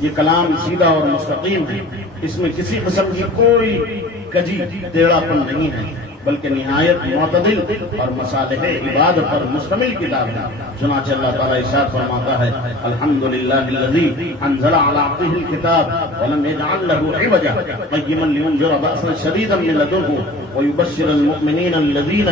یہ کلام سیدھا اور مستقیم ہے، اس میں کسی قسم کی کوئی کجی ٹیڑھا پن نہیں ہے بلکہ نہایت معتدل اور مصالح عباد پر مشتمل کتاب ہے. چنانچہ اللہ تعالیٰ ارشاد فرماتا ہے الحمدللہ الذی انزل علی عبدہ الکتاب ولم یجعل لہ عوجا قیما لینذر بأسا شدیدا من لدنہ ویبشر المؤمنین الذین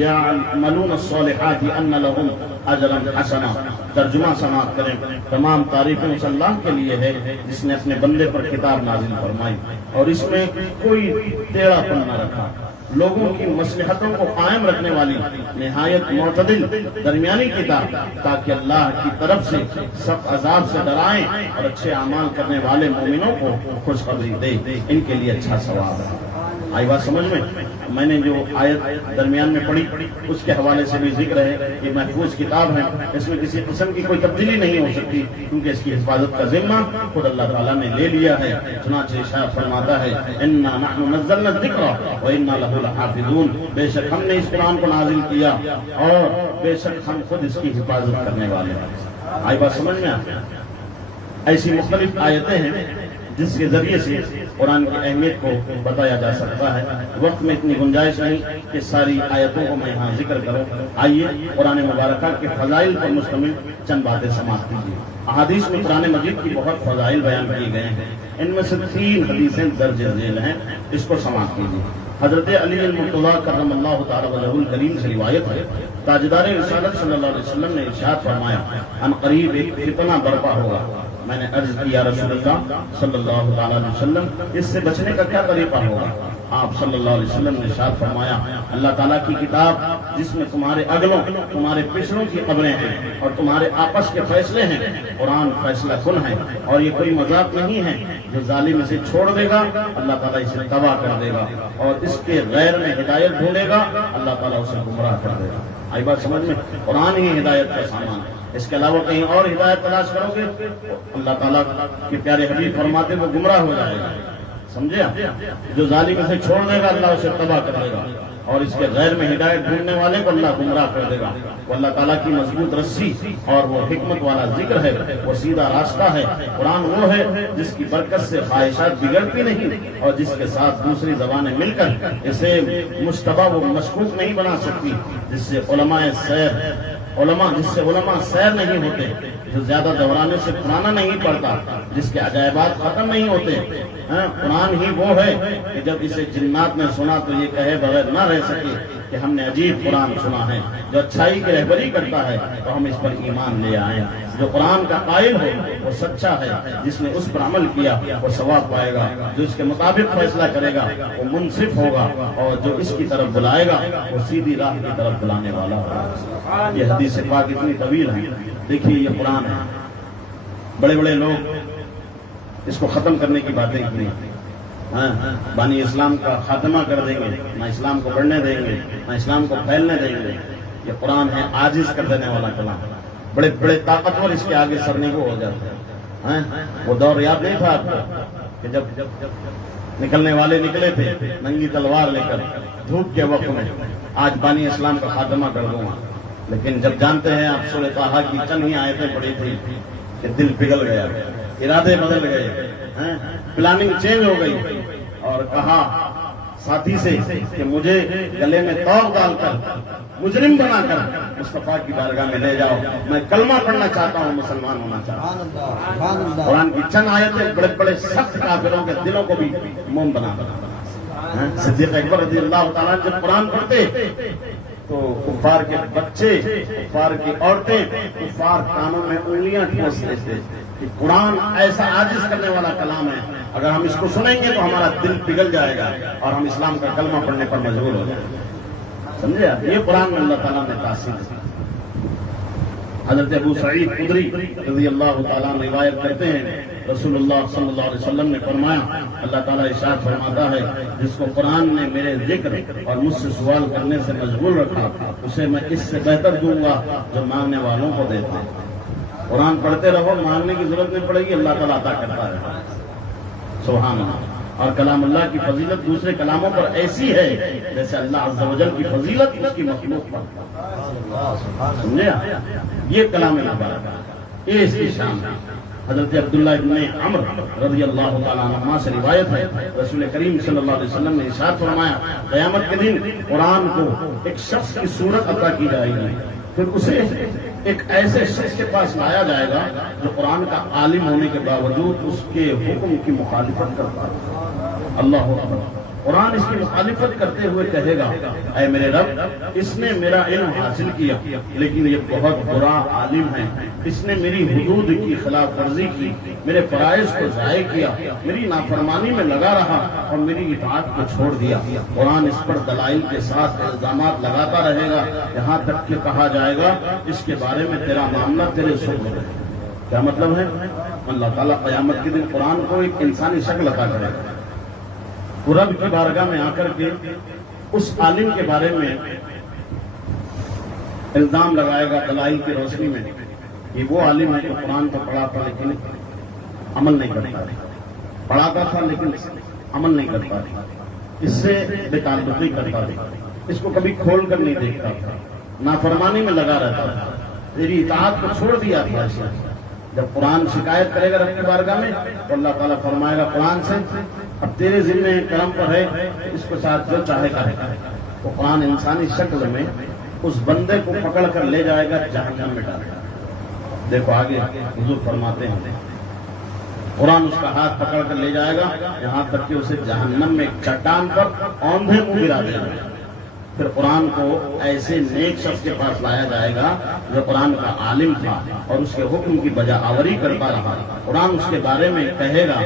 یعملون الصالحات ان لہم اجرا حسنا. ترجمہ سماعت کریں. تمام تعریفیں اس اللہ کے لیے ہے جس نے اپنے بندے پر کتاب نازل فرمائی اور اس میں کوئی ٹیڑھا پن نہ رکھا، لوگوں کی مصلحتوں کو قائم رکھنے والی نہایت معتدل درمیانی کتاب تاکہ اللہ کی طرف سے سب عذاب سے ڈرائیں اور اچھے اعمال کرنے والے مومنوں کو خوشخبری دے، ان کے لیے اچھا ثواب ہے. آئی بات سمجھ میں نے جو آیت درمیان میں پڑھی اس کے حوالے سے بھی ذکر ہے. یہ محفوظ کتاب ہے، اس میں کسی قسم کی کوئی تبدیلی نہیں ہو سکتی کیونکہ اس کی حفاظت کا ذمہ خود اللہ تعالیٰ نے لے لیا ہے. چنانچہ ارشاد فرماتا ہے انا نحن نزلنا الذکر وانا لہ لحافظون. بے شک ہم نے اس قرآن کو نازل کیا اور بے شک ہم خود اس کی حفاظت کرنے والے ہیں. آئی بات سمجھ میں آتی ہے. ایسی مختلف آیتیں ہیں جس کے ذریعے سے قرآن کی اہمیت کو بتایا جا سکتا ہے. وقت میں اتنی گنجائش نہیں کہ ساری آیتوں کو میں یہاں ذکر کروں. آئیے قرآن مبارکہ کے فضائل پر مشتمل چند باتیں سماعت کیجیے. احادیث میں قرآن مجید کی بہت فضائل بیان کیے گئے ہیں، ان میں سے 3 حدیثیں درج ذیل ہیں، اس کو سماعت کیجیے. حضرت علی المرتضیٰ کرم اللہ تعالی وجہہ الکریم سے روایت ہے تاجدار رسالت صلی اللہ علیہ وسلم نے ارشاد فرمایا ان قریب ایک فتنہ برپا ہوگا. میں نے عرض کیا رسول اللہ صلی اللہ تعالی علیہ وسلم اس سے بچنے کا کیا طریقہ ہوگا؟ آپ صلی اللہ علیہ وسلم نے ارشاد فرمایا اللہ تعالیٰ کی کتاب جس میں تمہارے اگلوں تمہارے پچھلوں کی خبریں ہیں اور تمہارے آپس کے فیصلے ہیں. قرآن فیصلہ کن ہے اور یہ کوئی مذاق نہیں ہے. جو ظالم اسے چھوڑ دے گا اللہ تعالیٰ اسے تباہ کر دے گا اور اس کے غیر میں ہدایت ڈھونڈے گا اللہ تعالیٰ اسے گمراہ کر دے گا. آئی بات سمجھ میں؟ قرآن ہی ہدایت کا سامان ہے. اس کے علاوہ کہیں اور ہدایت تلاش کرو گے اللہ تعالیٰ کے پیارے حبیب فرماتے وہ گمراہ ہو جائے گا. سمجھے؟ جو ظالم اسے چھوڑ دے گا اللہ اسے تباہ کر دے گا اور اس کے غیر میں ہدایت ڈھونڈنے والے کو اللہ گمراہ کر دے گا. وہ اللہ تعالیٰ کی مضبوط رسی اور وہ حکمت والا ذکر ہے، وہ سیدھا راستہ ہے. قرآن وہ ہے جس کی برکت سے خواہشات بگڑتی نہیں اور جس کے ساتھ دوسری زبانیں مل کر اسے مشتبہ و مشکوک نہیں بنا سکتی. جس سے علماء سیر نہیں ہوتے، جو زیادہ دوراننے سے پرانا نہیں پڑتا، جس کے عجائبات ختم نہیں ہوتے. قرآن ہی وہ ہے کہ جب اسے جنات نے سنا تو یہ کہے بغیر نہ رہ سکے کہ ہم نے عجیب قرآن سنا ہے جو اچھائی کی رہبری کرتا ہے تو ہم اس پر ایمان لے آئے. جو قرآن کا قائل ہو وہ سچا ہے، جس نے اس پر عمل کیا وہ ثواب پائے گا، جو اس کے مطابق فیصلہ کرے گا وہ منصف ہوگا اور جو اس کی طرف بلائے گا وہ سیدھی راہ کی طرف بلانے والا ہوگا. یہ حدیث پاک اتنی طویل ہے. دیکھیے یہ قرآن ہے. بڑے بڑے لوگ اس کو ختم کرنے کی باتیں کی، بانی اسلام کا خاتمہ کر دیں گے، نہ اسلام کو بڑھنے دیں گے نہ اسلام کو پھیلنے دیں گے. یہ قرآن ہے عاجز کر دینے والا کلام. بڑے بڑے طاقتور اس کے آگے سرنگو ہو جاتے ہیں. وہ دور یاد نہیں تھا آپ کو کہ جب نکلنے والے نکلے تھے ننگی تلوار لے کر دھوپ کے وقت میں، آج بانی اسلام کا خاتمہ کر دوں گا، لیکن جب جانتے ہیں آپ سورہ طٰہٰ کی چند ہی آیتیں پڑھی تھی کہ دل پگھل گیا، ارادے بدل گئے، پلاننگ چینج ہو گئی، اور کہا ساتھی سے کہ مجھے گلے میں توق ڈال کر مجرم بنا کر مصطفیٰ کی بارگاہ میں لے جاؤ، میں کلمہ پڑھنا چاہتا ہوں، مسلمان ہونا چاہتا ہوں۔ قرآن کی چند آیتیں بڑے بڑے سخت کافروں کے دلوں کو بھی موم بنا بنا۔ صدیق اکبر رضی اللہ تعالیٰ جب قرآن پڑھتے تو کفار کے بچے، کفار کی عورتیں، کفار کانوں میں انگلیاں ٹھوستے تھے کہ قرآن ایسا عاجز کرنے والا کلام ہے، اگر ہم اس کو سنیں گے تو ہمارا دل پگھل جائے گا اور ہم اسلام کا کلمہ پڑھنے پر مجبور ہو جائیں گے۔ سمجھے آپ؟ یہ قرآن میں اللہ تعالیٰ نے تاثیر دی۔ حضرت ابو سعید خدری رضی اللہ تعالیٰ روایت کرتے ہیں، رسول اللہ صلی اللہ علیہ وسلم نے فرمایا، اللہ تعالیٰ ارشاد فرماتا ہے، جس کو قرآن نے میرے ذکر اور مجھ سے سوال کرنے سے مشغول رکھا، اسے میں اس سے بہتر دوں گا جو مانگنے والوں کو دیتا ہے۔ قرآن پڑھتے رہو، مانگنے کی ضرورت نہیں پڑے گی، اللہ تعالیٰ عطا کرتا ہے۔ سبحان اللہ۔ اور کلام اللہ کی فضیلت دوسرے کلاموں پر ایسی ہے جیسے اللہ عز و جل کی فضیلت اس کی مخلوق پر۔ سمجھے؟ یہ کلام اللہ، یہ اس کی شان ہے۔ حضرت عبداللہ ابن عمر رضی اللہ تعالیٰ عنہما سے روایت ہے، رسول کریم صلی اللہ علیہ وسلم نے ارشاد فرمایا، قیامت کے دن قرآن کو ایک شخص کی صورت عطا کی جائے گی، پھر اسے ایک ایسے شخص کے پاس لایا جائے گا جو قرآن کا عالم ہونے کے باوجود اس کے حکم کی مخالفت کرتا ہے۔ اللہ اکبر۔ قرآن اس کی مخالفت کرتے ہوئے کہے گا، اے میرے رب، اس نے میرا علم حاصل کیا لیکن یہ بہت برا عالم ہے، اس نے میری حدود کی خلاف ورزی کی، میرے فرائض کو ضائع کیا، میری نافرمانی میں لگا رہا اور میری اطاعت کو چھوڑ دیا۔ قرآن اس پر دلائل کے ساتھ الزامات لگاتا رہے گا یہاں تک کہ کہا جائے گا اس کے بارے میں تیرا معاملہ تیرے سپرد ہے۔ کیا مطلب ہے؟ اللہ تعالیٰ قیامت کے دن قرآن کو ایک انسانی شکل عطا کرے گا، رب کی بارگاہ میں آ کر کے اس عالم کے بارے میں الزام لگائے گا دلائل کی روشنی میں کہ وہ عالم ہے جو قرآن تو پڑھا تھا لیکن عمل نہیں کرتا، پڑھاتا تھا لیکن عمل نہیں کرتا، اس سے بے تعلقی کرتا تھا، اس کو کبھی کھول کر نہیں دیکھتا تھا، نافرمانی میں لگا رہتا تھا، تیری اطاعت کو چھوڑ دیا تھا۔ جب قرآن شکایت کرے گا رب کی بارگاہ میں تو اللہ تعالیٰ فرمائے گا قرآن سے، اب تیرے ذمہ کرم پر ہے، اس کے ساتھ جو چاہے کرے گا۔ تو قرآن انسانی شکل میں اس بندے کو پکڑ کر لے جائے گا، جہنم میں ڈالے گا۔ دیکھو آگے حضور فرماتے ہیں، قرآن اس کا ہاتھ پکڑ کر لے جائے گا یہاں تک کہ اسے جہنم میں ایک چٹان پر اوندھے منہ گرا دے گا۔ پھر قرآن کو ایسے نیک شخص کے پاس لایا جائے گا جو قرآن کا عالم تھا اور اس کے حکم کی بجا آوری کرتا رہا۔ قرآن اس کے بارے میں کہے گا،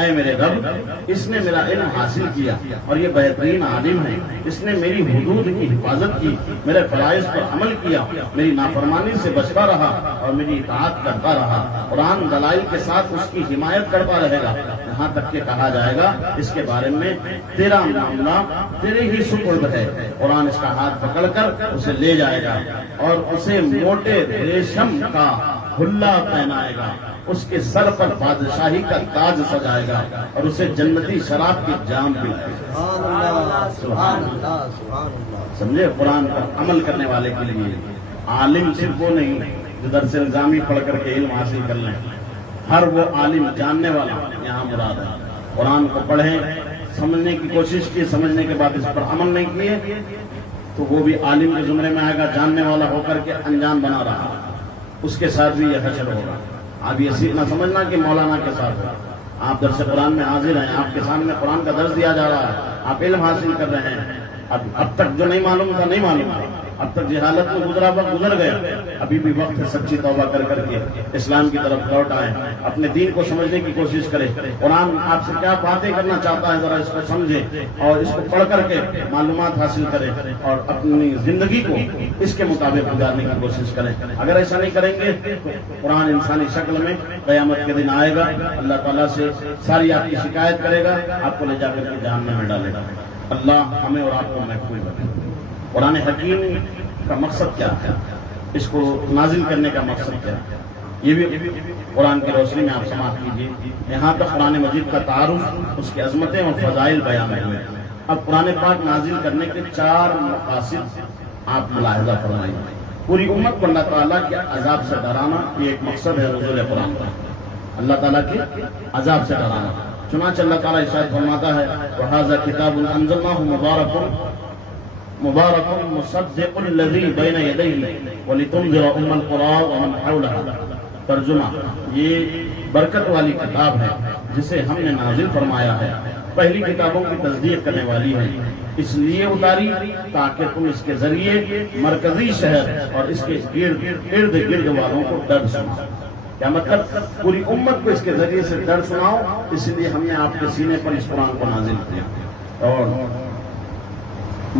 اے میرے رب، اس نے میرا علم حاصل کیا اور یہ بہترین عالم ہے، اس نے میری حدود کی حفاظت کی، میرے فرائض پر عمل کیا، میری نافرمانی سے بچتا رہا اور میری اطاعت کرتا رہا۔ قرآن دلائل کے ساتھ اس کی حمایت کرتا رہے گا یہاں تک کہ کہا جائے گا اس کے بارے میں تیرا معاملہ تیرے ہی سپرد ہے۔ قرآن اس کا ہاتھ پکڑ کر اسے لے جائے گا اور اسے موٹے ریشم کا حلہ پہنائے گا، اس کے سر پر بادشاہی کا تاج سجائے گا اور اسے جنتی شراب کی جام پلائے گا۔ سبحان اللہ، سمجھے؟ قرآن پر عمل کرنے والے کے لیے عالم صرف وہ نہیں جو درس نظامی پڑھ کر کے علم حاصل کر لیں، ہر وہ عالم جاننے والا یہاں مراد ہے۔ قرآن کو پڑھیں، سمجھنے کی کوشش کی، سمجھنے کے بعد اس پر عمل نہیں کیے تو وہ بھی عالم کے زمرے میں آئے گا، جاننے والا ہو کر کے انجان بنا رہا، اس کے ساتھ بھی یہ حشر ہوگا۔ آپ یہ سیکھنا سمجھنا کہ مولانا کے ساتھ ہے، آپ درس قرآن میں حاضر ہیں، آپ کے سامنے قرآن کا درس دیا جا رہا ہے، آپ علم حاصل کر رہے ہیں، اب تک جو نہیں معلوم تھا نہیں معلوم تھا، اب تک جہالت میں گزرا وقت گزر گیا، ابھی بھی وقت ہے سچی توبہ کر کر کے اسلام کی طرف لوٹ آئیں، اپنے دین کو سمجھنے کی کوشش کریں۔ قرآن آپ سے کیا باتیں کرنا چاہتا ہے ذرا اس کو سمجھیں اور اس کو پڑھ کر کے معلومات حاصل کریں اور اپنی زندگی کو اس کے مطابق گزارنے کی کوشش کریں۔ اگر ایسا نہیں کریں گے تو قرآن انسانی شکل میں قیامت کے دن آئے گا، اللہ تعالیٰ سے ساری آپ کی شکایت کرے گا، آپ کو لے جا کر کے جہنم میں ڈالے گا۔ اللہ ہمیں اور آپ کو محفوظ رکھے۔ قرآن حکیم کا مقصد کیا ہے؟ اس کو نازل کرنے کا مقصد کیا ہے؟ یہ بھی قرآن کی روشنی میں آپ سماعت کیجیے. یہاں تک قرآن مجید کا تعارف، اس کی عظمتیں اور فضائل بیان ہوئے. اب قرآن پاک نازل کرنے کے 4 مقاصد آپ ملاحظہ فرمائیے. پوری امت کو اللہ تعالیٰ کے عذاب سے ڈرانا، یہ ایک مقصد ہے نزول قرآن کا، اللہ تعالیٰ کے عذاب سے ڈرانا. چنانچہ اللہ تعالیٰ ارشاد فرماتا ہے وَهَذَا كِتَابٌ أَنزَلْنَاهُ مُبَارَكٌ مُصَدِّقُ الَّذِي بَيْنَ يَدَيْهِ وَلِتُنذِرَ أُمَّ الْقُرَىٰ وَمَنْ حَوْلَهَا. ترجمہ، یہ برکت والی کتاب ہے جسے ہم نے نازل فرمایا ہے، پہلی کتابوں کی تصدیق کرنے والی ہے، اس لیے اتاری تاکہ تم اس کے ذریعے مرکزی شہر اور اس کے ارد گرد والوں کو ڈر سناؤ. کیا مطلب؟ پوری امت کو اس کے ذریعے سے ڈر سناؤ. اس لیے ہم نے آپ کے سینے پر اس قرآن کو نازل کیا. اور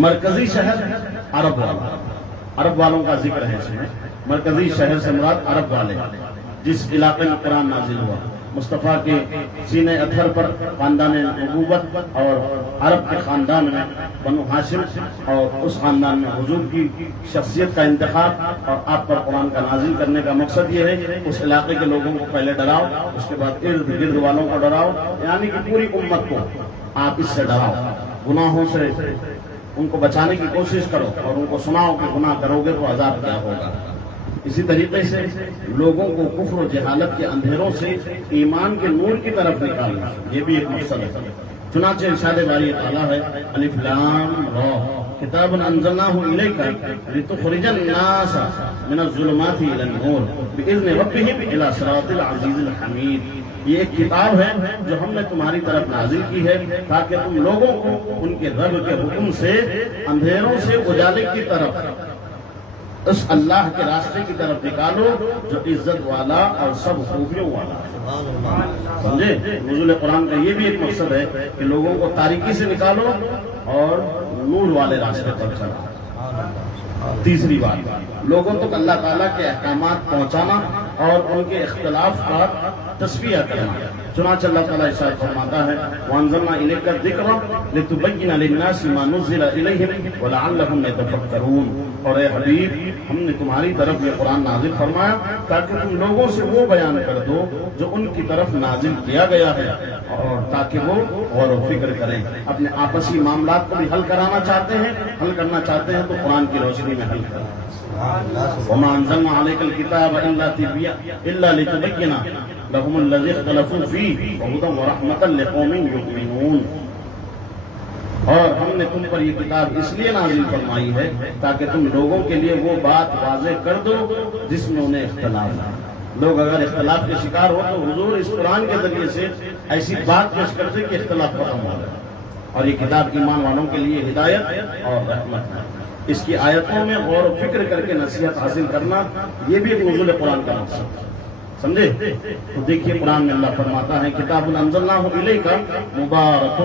مرکزی شہر عرب والوں کا ذکر ہے اس میں. مرکزی شہر سے مراد عرب والے، جس علاقے میں قرآن نازل ہوا. مصطفیٰ کے سینے اطہر پر خاندان نبوت اور عرب کے خاندان میں بنو ہاشم اور اس خاندان میں حضور کی شخصیت کا انتخاب اور آپ پر قرآن کا نازل کرنے کا مقصد یہ ہے اس علاقے کے لوگوں کو پہلے ڈراؤ، اس کے بعد ارد گرد والوں کو ڈراؤ، یعنی کہ پوری امت کو آپ اس سے ڈراؤ. گناہوں سے ان کو بچانے کی کوشش کرو اور ان کو سناؤ کہ گناہ کرو گے تو عذاب کیا ہوگا. اسی طریقے سے لوگوں کو کفر و جہالت کے اندھیروں سے ایمان کے نور کی طرف نکالنا، یہ بھی ایک مقصد ہے. چنانچہ ارشاد باری تعالیٰ ہے الف لام را کتاب انزلناہ الیک لتخرج الناس من الظلمات الی النور باذن ربہم الی صراط العزیز الحمید. یہ ایک کتاب ہے جو ہم نے تمہاری طرف نازل کی ہے تاکہ تم لوگوں کو ان کے رب کے حکم سے اندھیروں سے اجالے کی طرف، اس اللہ کے راستے کی طرف نکالو جو عزت والا اور سب خوبیوں والا ہے. سمجھے؟ نزول قرآن کا یہ بھی ایک مقصد ہے کہ لوگوں کو تاریکی سے نکالو اور نور والے راستے پر چلاؤ. تیسری بات، لوگوں تک اللہ تعالیٰ کے احکامات پہنچانا اور ان کے اختلاف کا تصفیہ کرنا. چنانچہ اللہ تعالیٰ ارشاد فرماتا ہے وَأَنزَلْنَا إِلَيْكَ الذِّكْرَ لِتُبَيِّنَ لِلنَّاسِ مَا نُزِّلَ إِلَيْهِمْ وَلَعَلَّهُمْ يَتَفَكَّرُونَ. اور اے حبیب، ہم نے تمہاری طرف یہ قرآن نازل فرمایا تاکہ تم لوگوں سے وہ بیان کر دو جو ان کی طرف نازل کیا گیا ہے، اور تاکہ وہ غور و فکر کریں. اپنے آپسی معاملات کو بھی حل کرانا چاہتے ہیں، حل کرنا چاہتے ہیں تو قرآن کی روشنی میں حل کریں. وَمَا أَنزَلْنَا عَلَيْكَ الْكِتَابَ إِلَّا لِتُبَيِّنَ لَهُمُ الَّذِي اخْتَلَفُوا فِيهِ وَهُدًى وَرَحْمَةً لِقَوْمٍ يُؤْمِنُونَ. اور ہم نے تم پر یہ کتاب اس لیے نازل فرمائی ہے تاکہ تم لوگوں کے لیے وہ بات واضح کر دو جس میں انہیں اختلاف ہے. لوگ اگر اختلاف کے شکار ہو تو حضور اس قرآن کے ذریعے سے ایسی بات پیش کرتے کہ اختلاف ختم ہو جائے. اور یہ کتاب ایمان والوں کے لیے ہدایت اور رحمت ہے. اس کی آیتوں میں غور و فکر کر کے نصیحت حاصل کرنا، یہ بھی ایک نزول قرآن کا مقصد ہے. سمجھے؟ تو دیکھیے قرآن میں اللہ فرماتا ہے کتاب انزلناہ الیک مبارک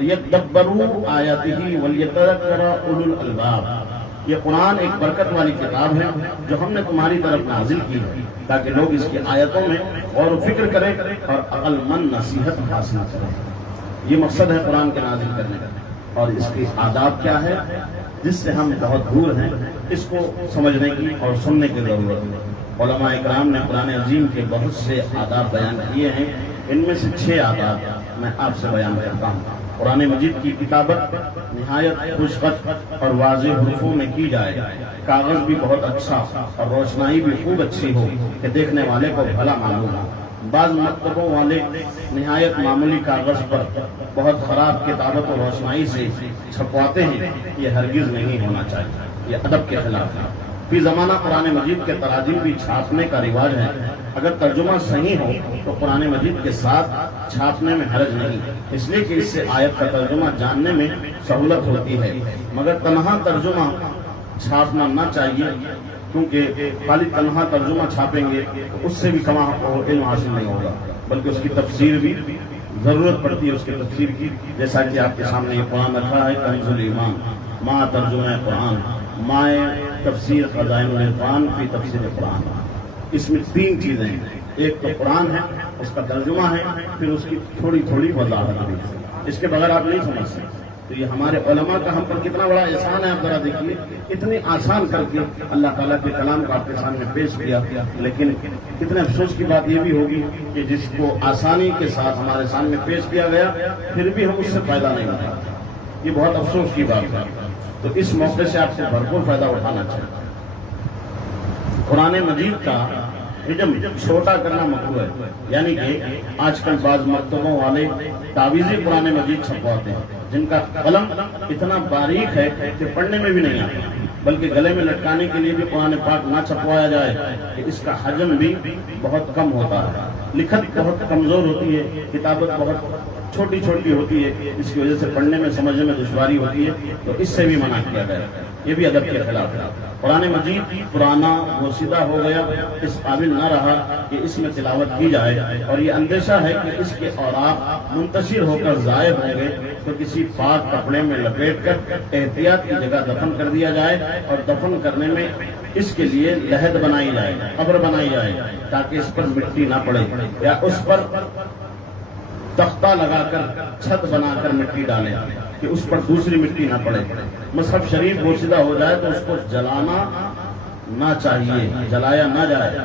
لیدبروا آیاتہ ولیتذکر اولو الالباب. یہ قرآن ایک برکت والی کتاب ہے جو ہم نے تمہاری طرف نازل کی ہے تاکہ لوگ اس کی آیتوں میں غور و فکر کریں اور عقل مند نصیحت حاصل کریں. یہ مقصد ہے قرآن کے نازل کرنے کا. اور اس کے آداب کیا ہے جس سے ہم بہت دور ہیں، اس کو سمجھنے کی اور سننے کی ضرورت ہے. علماء اکرام نے قرآن عظیم کے بہت سے آداب بیان کیے ہیں. ان میں سے 6 آداب میں آپ سے بیان کرتا ہوں. قرآن مجید کی کتابت نہایت خوشخط اور واضح حروفوں میں کی جائے، کاغذ بھی بہت اچھا اور روشنائی بھی خوب اچھی ہو کہ دیکھنے والے کو بھلا معلوم ہو. بعض مکتبوں والے نہایت معمولی کاغذ پر بہت خراب کتابت اور روشنائی سے چھپواتے ہیں. یہ ہرگز نہیں ہونا چاہیے، یہ ادب کے خلاف ہے. فی زمانہ قرآن مجید کے تراجم بھی چھاپنے کا رواج ہے. اگر ترجمہ صحیح ہو تو قرآن مجید کے ساتھ چھاپنے میں حرج نہیں، اس لیے کہ اس سے آیت کا ترجمہ جاننے میں سہولت ہوتی ہے. مگر تنہا ترجمہ چھاپنا نہ چاہیے، کیونکہ خالی تنہا ترجمہ چھاپیں گے تو اس سے بھی کما علم حاصل نہیں ہوگا، بلکہ اس کی تفسیر بھی ضرورت پڑتی ہے. اس کی تفسیر کی، جیسا کہ آپ کے سامنے یہ قرآن رکھا ہے کنز الایمان ما ترجمہ قرآن مائے تفسیر خزائن العرفان فی تفسیر قرآن. اس میں 3 چیزیں ہیں. ایک تو قرآن ہے، اس کا ترجمہ ہے، پھر اس کی تھوڑی تھوڑی وضاحت ہے. اس کے بغیر آپ نہیں سمجھ سکتے. تو یہ ہمارے علماء کا ہم پر کتنا بڑا احسان ہے. آپ ذرا دیکھیے اتنی آسان کر کے اللہ تعالیٰ کے کلام کو آپ کے سامنے پیش کیا. لیکن کتنے افسوس کی بات یہ بھی ہوگی کہ جس کو آسانی کے ساتھ ہمارے سامنے پیش کیا گیا پھر بھی ہم اس سے فائدہ نہیں اٹھا. یہ بہت افسوس کی بات ہے. تو اس موقع سے آپ کو بھرپور فائدہ اٹھانا چاہیے. قرآن مجید کا حجم چھوٹا کرنا مکروہ ہے. یعنی کہ آج کل بعض مکتبوں والے تعویذی قرآن مجید چھپواتے ہیں جن کا قلم اتنا باریک ہے کہ پڑھنے میں بھی نہیں آتا, بلکہ گلے میں لٹکانے کے لیے بھی قرآن پاک نہ چھپوایا جائے کہ اس کا حجم بھی بہت کم ہوتا ہے. لکھت بہت کمزور ہوتی ہے, کتابت بہت چھوٹی چھوٹی ہوتی ہے, اس کی وجہ سے پڑھنے میں سمجھنے میں دشواری ہوتی ہے. تو اس سے بھی منع کیا گیا, یہ بھی ادب کے خلاف ہے. قرآن مجید پرانا بوسیدہ ہو گیا, اس قابل نہ رہا کہ اس میں تلاوت کی جائے, اور یہ اندیشہ ہے کہ اس کے اوراق منتشر ہو کر ضائع ہوں گے تو کسی پاک کپڑے میں لپیٹ کر احتیاط کی جگہ دفن کر دیا جائے, اور دفن کرنے میں اس کے لیے لحد بنائی جائے, قبر بنائی جائے, تاکہ اس پر مٹی نہ پڑے, یا اس پر تختہ لگا کر چھت بنا کر مٹی ڈالے کہ اس پر دوسری مٹی نہ پڑے. مصحف شریف بوسیدہ ہو جائے تو اس کو جلانا نہ چاہیے, جلایا نہ جائے.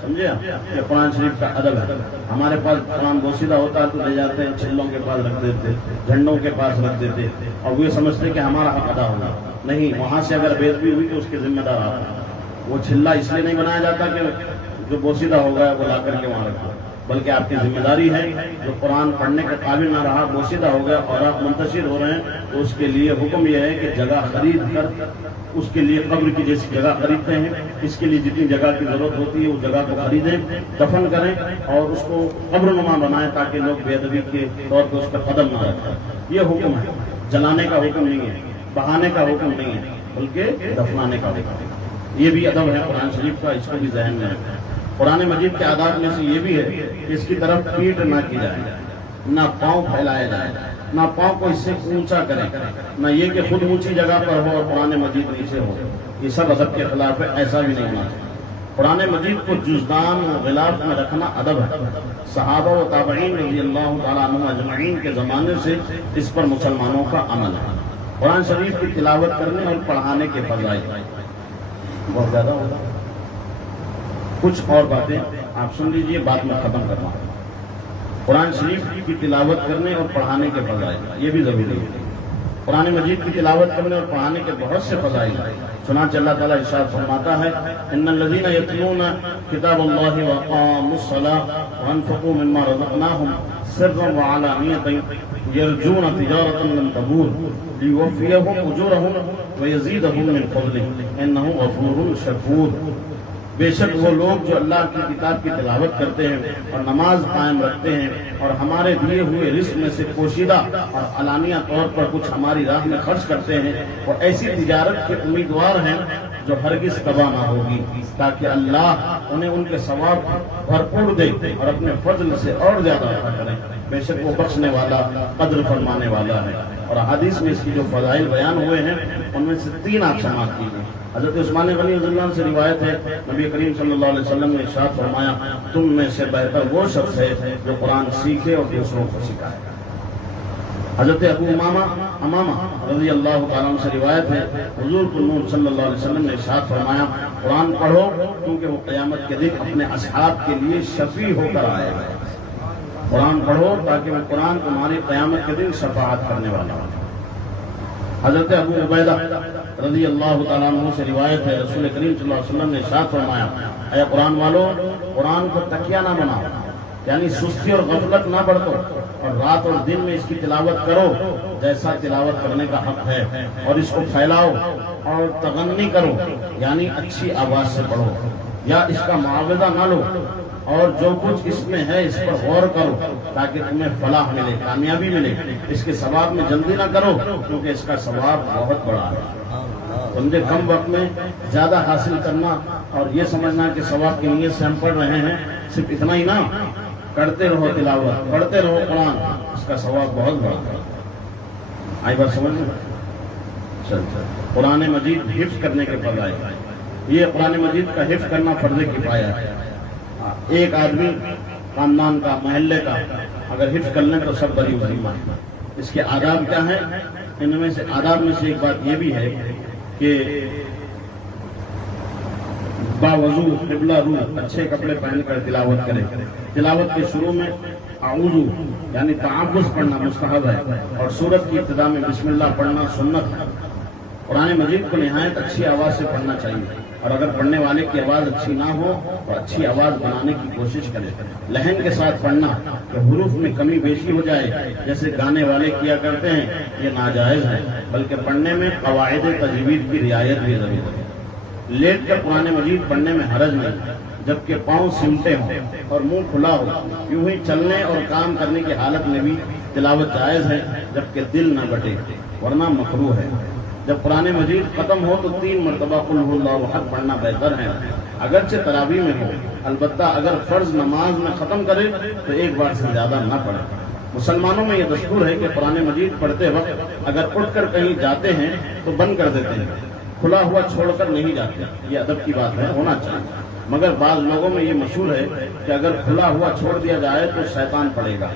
سمجھے یہ قرآن شریف کا ادب ہے. ہمارے پاس قرآن بوسیدہ ہوتا ہے تو لے جاتے ہیں, چھلوں کے پاس رکھ دیتے, جھنڈوں کے پاس رکھ دیتے, اور وہ سمجھتے کہ ہمارا حق ادا ہوگا. نہیں, وہاں سے اگر بےدبی ہوئی تو اس کے ذمہ دار آپ. وہ چھلا اس لیے نہیں بنایا جاتا کہ جو بوسیدہ ہو گیا وہ لا کر کے وہاں رکھا, بلکہ آپ کی ذمہ داری ہے. جو قرآن پڑھنے کے قابل نہ رہا, بوسیدہ ہو گیا اور آپ منتشر ہو رہے ہیں, تو اس کے لیے حکم یہ ہے کہ جگہ خرید کر اس کے لیے قبر کی جیسی جگہ خریدتے ہیں, اس کے لیے جتنی جگہ کی ضرورت ہوتی ہے اس جگہ کو خریدیں, دفن کریں اور اس کو قبر نما بنائیں تاکہ لوگ بے ادبی کے طور پر اس پر قدم نہ رکھیں. یہ حکم ہے, جلانے کا حکم نہیں ہے, بہانے کا حکم نہیں ہے, بلکہ دفنانے کا حکم ہے. یہ بھی ادب ہے قرآن شریف کا, اس کو بھی ذہن میں رکھیں. قرآن مجید کے آداب میں سے یہ بھی ہے کہ اس کی طرف پیٹ نہ کی جائے, نہ پاؤں پھیلایا جائے, نہ پاؤں کو اس سے اونچا کرے, نہ یہ کہ خود اونچی جگہ پر ہو اور قرآن مجید نیچے ہو. یہ سب ادب کے خلاف ہے, ایسا بھی نہیں ہونا چاہیے. قرآن مجید کو جزدان و غلاف میں رکھنا ادب ہے. صحابہ و تابعین رضی اللہ تعالیٰ عنہ اجمعین کے زمانے سے اس پر مسلمانوں کا عمل ہے. قرآن شریف کی تلاوت کرنے اور پڑھانے کے فضائل بہت زیادہ ہوگا. کچھ اور باتیں آپ سن لیجئے, بات میں ختم کرنا. قرآن شریف کی تلاوت کرنے اور پڑھانے کے فضائل, یہ بھی ضروری ہے. قرآن مجید کی تلاوت کرنے اور پڑھانے کے بہت سے فضائل ہیں. چنانچہ اللہ تعالیٰ ارشاد فرماتا ہے, ان الذین یتلون کتاب اللہ واقاموا الصلاۃ وانفقوا مما رزقناہم سرا وعلانیۃ یرجون تجارۃ لن تبور لیوفیہم اجورہم ویزیدہم من فضلہ انہ غفور شکور. بے شک وہ لوگ جو اللہ کی کتاب کی تلاوت کرتے ہیں اور نماز قائم رکھتے ہیں اور ہمارے دیے ہوئے رزق میں سے پوشیدہ اور علانیہ طور پر کچھ ہماری راہ میں خرچ کرتے ہیں, وہ ایسی تجارت کے امیدوار ہیں جو ہرگز تباہ نہ ہوگی, تاکہ اللہ انہیں ان کے ثواب بھرپور دے اور اپنے فضل سے اور زیادہ عطا کرے. بے شک وہ بخشنے والا, قدر فرمانے والا ہے. اور حدیث میں اس کی جو فضائل بیان ہوئے ہیں ان میں سے 3 آپ سماعت کیجیے. حضرت عثمان غنی رضی اللہ عنہ سے روایت ہے, نبی کریم صلی اللہ علیہ وسلم نے ارشاد فرمایا, تم میں سے بہتر وہ شخص ہے جو قرآن سیکھے اور دوسروں کو سکھائے. حضرت ابو امامہ رضی اللہ تعالیٰ عنہ سے روایت ہے, حضور نور صلی اللہ علیہ وسلم نے ارشاد فرمایا, قرآن پڑھو کیونکہ وہ قیامت کے دن اپنے اصحاب کے لیے شفیع ہو کر آئے گا. قرآن پڑھو تاکہ وہ قرآن تمہاری قیامت کے دن شفاعت کرنے والا ہو. حضرت ابو عبیدہ رضی اللہ تعالیٰ عنہ سے روایت ہے, رسول کریم صلی اللہ علیہ وسلم نے ارشاد فرمایا, اے قرآن والو, قرآن کو تکیہ نہ بناؤ, یعنی سستی اور غفلت نہ برتو, اور رات اور دن میں اس کی تلاوت کرو جیسا تلاوت کرنے کا حق ہے, اور اس کو پھیلاؤ اور تغنی کرو, یعنی اچھی آواز سے پڑھو, یا اس کا معاوضہ نہ لو, اور جو کچھ اس میں ہے اس پر غور کرو تاکہ تمہیں فلاح ملے, کامیابی ملے. اس کے ثواب میں جلدی نہ کرو کیونکہ اس کا ثواب بہت بڑا ہے. تمہیں کم وقت میں زیادہ حاصل کرنا اور یہ سمجھنا کہ ثواب کی نیت سے ہم پڑھ رہے ہیں, صرف اتنا ہی نہ, کرتے رہو تلاوت, پڑھتے رہو قرآن, اس کا ثواب بہت بڑا ہے. آئی بات سمجھ میں؟ چل قرآن مجید حفظ کرنے کے فضائل. یہ قرآن مجید کا حفظ کرنا فرض کفایہ ہے. ایک آدمی خاندان کا, محلے کا اگر حفظ کر لیں تو سب بڑی ذمہ ہے. اس کے آداب کیا ہیں؟ ان میں سے آداب میں سے ایک بات یہ بھی ہے کہ باوضو قبلہ رو اچھے کپڑے پہن کر تلاوت کرے. تلاوت کے شروع میں اعوذ یعنی تعوذ پڑھنا مستحب ہے، اور سورت کی ابتدا میں بسم اللہ پڑھنا سنت ہے. قرآن مجید کو نہایت اچھی آواز سے پڑھنا چاہیے، اور اگر پڑھنے والے کی آواز اچھی نہ ہو تو اچھی آواز بنانے کی کوشش کرے. لہن کے ساتھ پڑھنا کہ حروف میں کمی بیشی ہو جائے جیسے گانے والے کیا کرتے ہیں، یہ ناجائز ہے، بلکہ پڑھنے میں قواعد تجوید کی رعایت بھی ضروری ہے. لیٹ کر قرآن مجید پڑھنے میں حرج نہیں، جبکہ پاؤں سمٹے ہوں اور منہ کھلا ہو. یوں ہی چلنے اور کام کرنے کی حالت میں بھی تلاوت جائز ہے، جبکہ دل نہ بٹے، ورنہ مکروہ ہے. جب قرآن مجید ختم ہو تو 3 مرتبہ قل هو اللہ احد پڑھنا بہتر ہے، اگرچہ تراویح میں ہو. البتہ اگر فرض نماز میں ختم کرے تو ایک بار سے زیادہ نہ پڑھے. مسلمانوں میں یہ دستور ہے کہ قرآن مجید پڑھتے وقت اگر اٹھ کر کہیں جاتے ہیں تو بند کر دیتے ہیں، کھلا ہوا چھوڑ کر نہیں جاتے. یہ ادب کی بات ہے، ہونا چاہیے. مگر بعض لوگوں میں یہ مشہور ہے کہ اگر کھلا ہوا چھوڑ دیا جائے تو شیطان پڑے گا.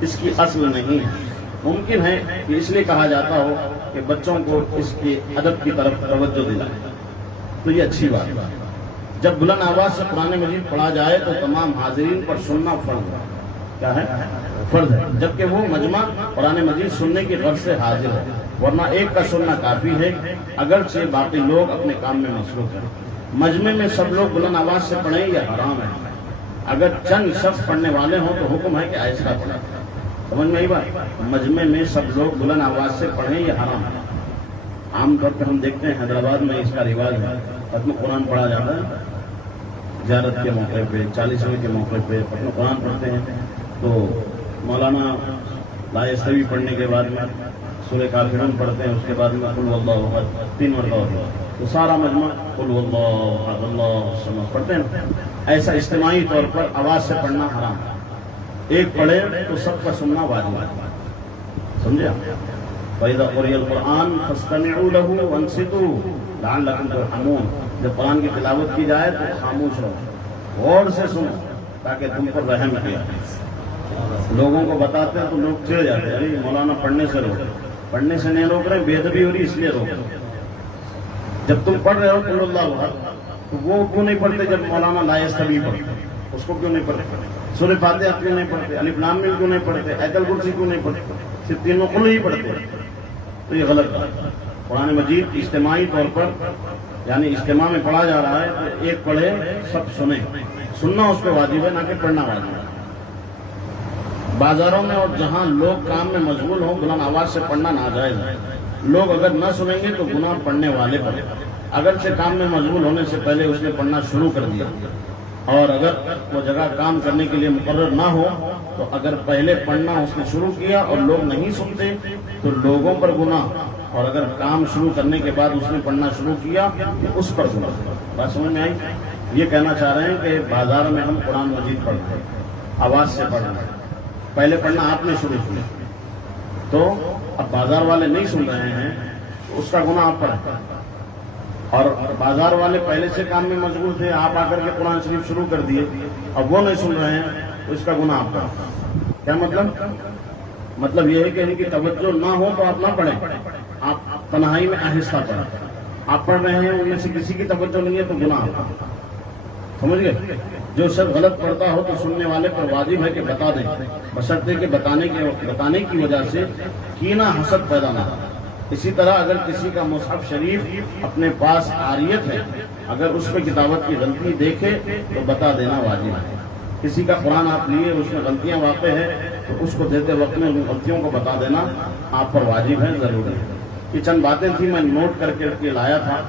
اس کی اصل نہیں ہے. ممکن ہے کہ اس لیے کہا جاتا ہو کہ بچوں کو اس کے ادب کی طرف توجہ دلائیں، تو یہ اچھی بات ہے. جب بلند آواز سے قرآن مجید پڑھا جائے تو تمام حاضرین پر سننا فرض ہے. کیا ہے؟ فرض ہے، جبکہ وہ مجمع قرآن مجید سننے کی غرض سے حاضر ہے، ورنہ ایک کا سننا کافی ہے، اگرچہ باقی لوگ اپنے کام میں مصروف ہیں. مجمع میں سب لوگ بلند آواز سے پڑھیں یہ حرام ہے. اگر چند شخص پڑھنے والے ہوں تو حکم ہے کہ آہستہ پڑھیں. سمجھ میں آئی بات؟ مجمع میں سب لوگ بلند آواز سے پڑھیں یہ حرام ہے. عام طور پر ہم دیکھتے ہیں حیدرآباد میں اس کا رواج ہے، ختم قرآن پڑھا جاتا ہے زیارت کے موقع پہ، 40ویں کے موقع پہ ختم قرآن پڑھتے ہیں. تو مولانا لا یستوی پڑھنے کے بعد میں سورہ کافرون پڑھتے ہیں، اس کے بعد میں قل هو اللہ احد 3 مرتبہ ہوتا ہے. تو سارا مجمع قل هو اللہ احد اللہ الصمد پڑھتے ہیں. ایسا اجتماعی طور پر آواز سے پڑھنا حرام ہے. ایک پڑھے تو سب کا سننا واجب ہے. سمجھے؟ فَإِذَا قُرِئَ الْقُرْآنُ فَاسْتَمِعُوا لَهُ وَانصِتُوا لَعَلَّكُمْ تُرْحَمُونَ. جب قرآن کی تلاوت کی جائے تو خاموش رہو، غور سے سنو تاکہ تم پر رحم کیا. لوگوں کو بتاتے ہیں تو لوگ چڑ جاتے ہیں، ارے مولانا پڑھنے سے روک، پڑھنے سے نہیں روک رہے، بے ادبی ہو رہی اس لیے روک رہے. جب تم پڑھ رہے ہو قل اللہ احد تو وہ کیوں نہیں پڑھتے؟ جب مولانا لا یستوی پڑھتے اس کو کیوں نہیں پڑھتے؟ سورہ فاتحہ کیوں نہیں پڑھتے؟ الف لام میم کیوں نہیں پڑھتے؟ آیت الکرسی کیوں نہیں پڑھتے؟ صرف 3 قل ہی پڑھتے. تو یہ غلط ہے. قرآن مجید اجتماعی طور پر یعنی اجتماع میں پڑھا جا رہا ہے تو ایک پڑھے سب سنیں. سننا اس پہ واجب ہے، نہ کہ پڑھنا واجب ہے. بازاروں میں اور جہاں لوگ کام میں مشغول ہوں بلند آواز سے پڑھنا ناجائز ہے. لوگ اگر نہ سنیں گے تو گناہ پڑھنے والے پر. اگرچہ کام میں مشغول ہونے سے پہلے اس نے پڑھنا شروع کر دیا، اور اگر وہ جگہ کام کرنے کے لیے مقرر نہ ہو تو اگر پہلے پڑھنا اس نے شروع کیا اور لوگ نہیں سنتے تو لوگوں پر گناہ، اور اگر کام شروع کرنے کے بعد اس نے پڑھنا شروع کیا تو اس پر گناہ. بات سمجھ میں آئی؟ یہ کہنا چاہ رہے ہیں کہ بازار میں ہم قرآن مجید پڑھتے ہیں، آواز سے پڑھنا ہے. پہلے پڑھنا آپ نے شروع کیا تو اب بازار والے نہیں سن رہے ہیں تو اس کا گناہ آپ پر ہے. اور بازار والے پہلے سے کام میں مشغول تھے، آپ آ کر کے قرآن شریف شروع کر دیے، اب وہ نہیں سن رہے ہیں تو اس کا گناہ آپ پر. کیا مطلب یہ ہے کہ ان کی توجہ نہ ہو تو آپ نہ پڑھیں، آپ تنہائی میں آہستہ پڑھیں. آپ پڑھ رہے ہیں ان میں سے کسی کی توجہ نہیں ہے تو گناہ آپ پر. سمجھ گئے؟ جو شخص غلط پڑھتا ہو تو سننے والے پر واجب ہے کہ بتا دیں، بشرطے کہ بتانے کی وجہ سے کینہ حسد پیدا نہ ہو. اسی طرح اگر کسی کا مصحف شریف اپنے پاس عاریت ہے، اگر اس پہ کتابت کی غلطی دیکھے تو بتا دینا واجب ہے. کسی کا قرآن آپ لیے اس میں غلطیاں واقع ہے تو اس کو دیتے وقت میں ان غلطیوں کو بتا دینا آپ پر واجب ہے، ضروری ہے. یہ چند باتیں تھیں، میں نوٹ کر کے لایا تھا،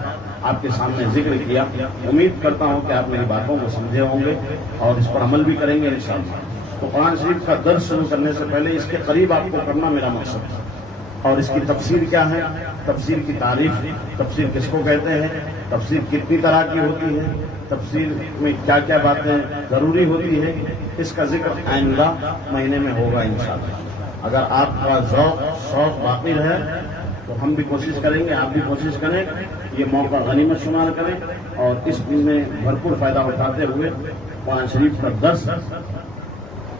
آپ کے سامنے ذکر کیا. امید کرتا ہوں کہ آپ میری باتوں کو سمجھے ہوں گے اور اس پر عمل بھی کریں گے انشاءاللہ. تو قرآن شریف کا درس شروع کرنے سے پہلے اس کے قریب آپ کو کرنا میرا مقصد ہے. اور اس کی تفسیر کیا ہے، تفسیر کی تعریف، تفسیر کس کو کہتے ہیں، تفسیر کتنی طرح کی ہوتی ہے، تفسیر میں کیا کیا باتیں ضروری ہوتی ہے، اس کا ذکر آئندہ مہینے میں ہوگا انشاءاللہ. اگر آپ کا شوق باقی رہے تو ہم بھی کوشش کریں گے، آپ بھی کوشش کریں، یہ موقع غنیمت شمار کریں اور اس میں بھرپور فائدہ اٹھاتے ہوئے قرآن شریف کا درس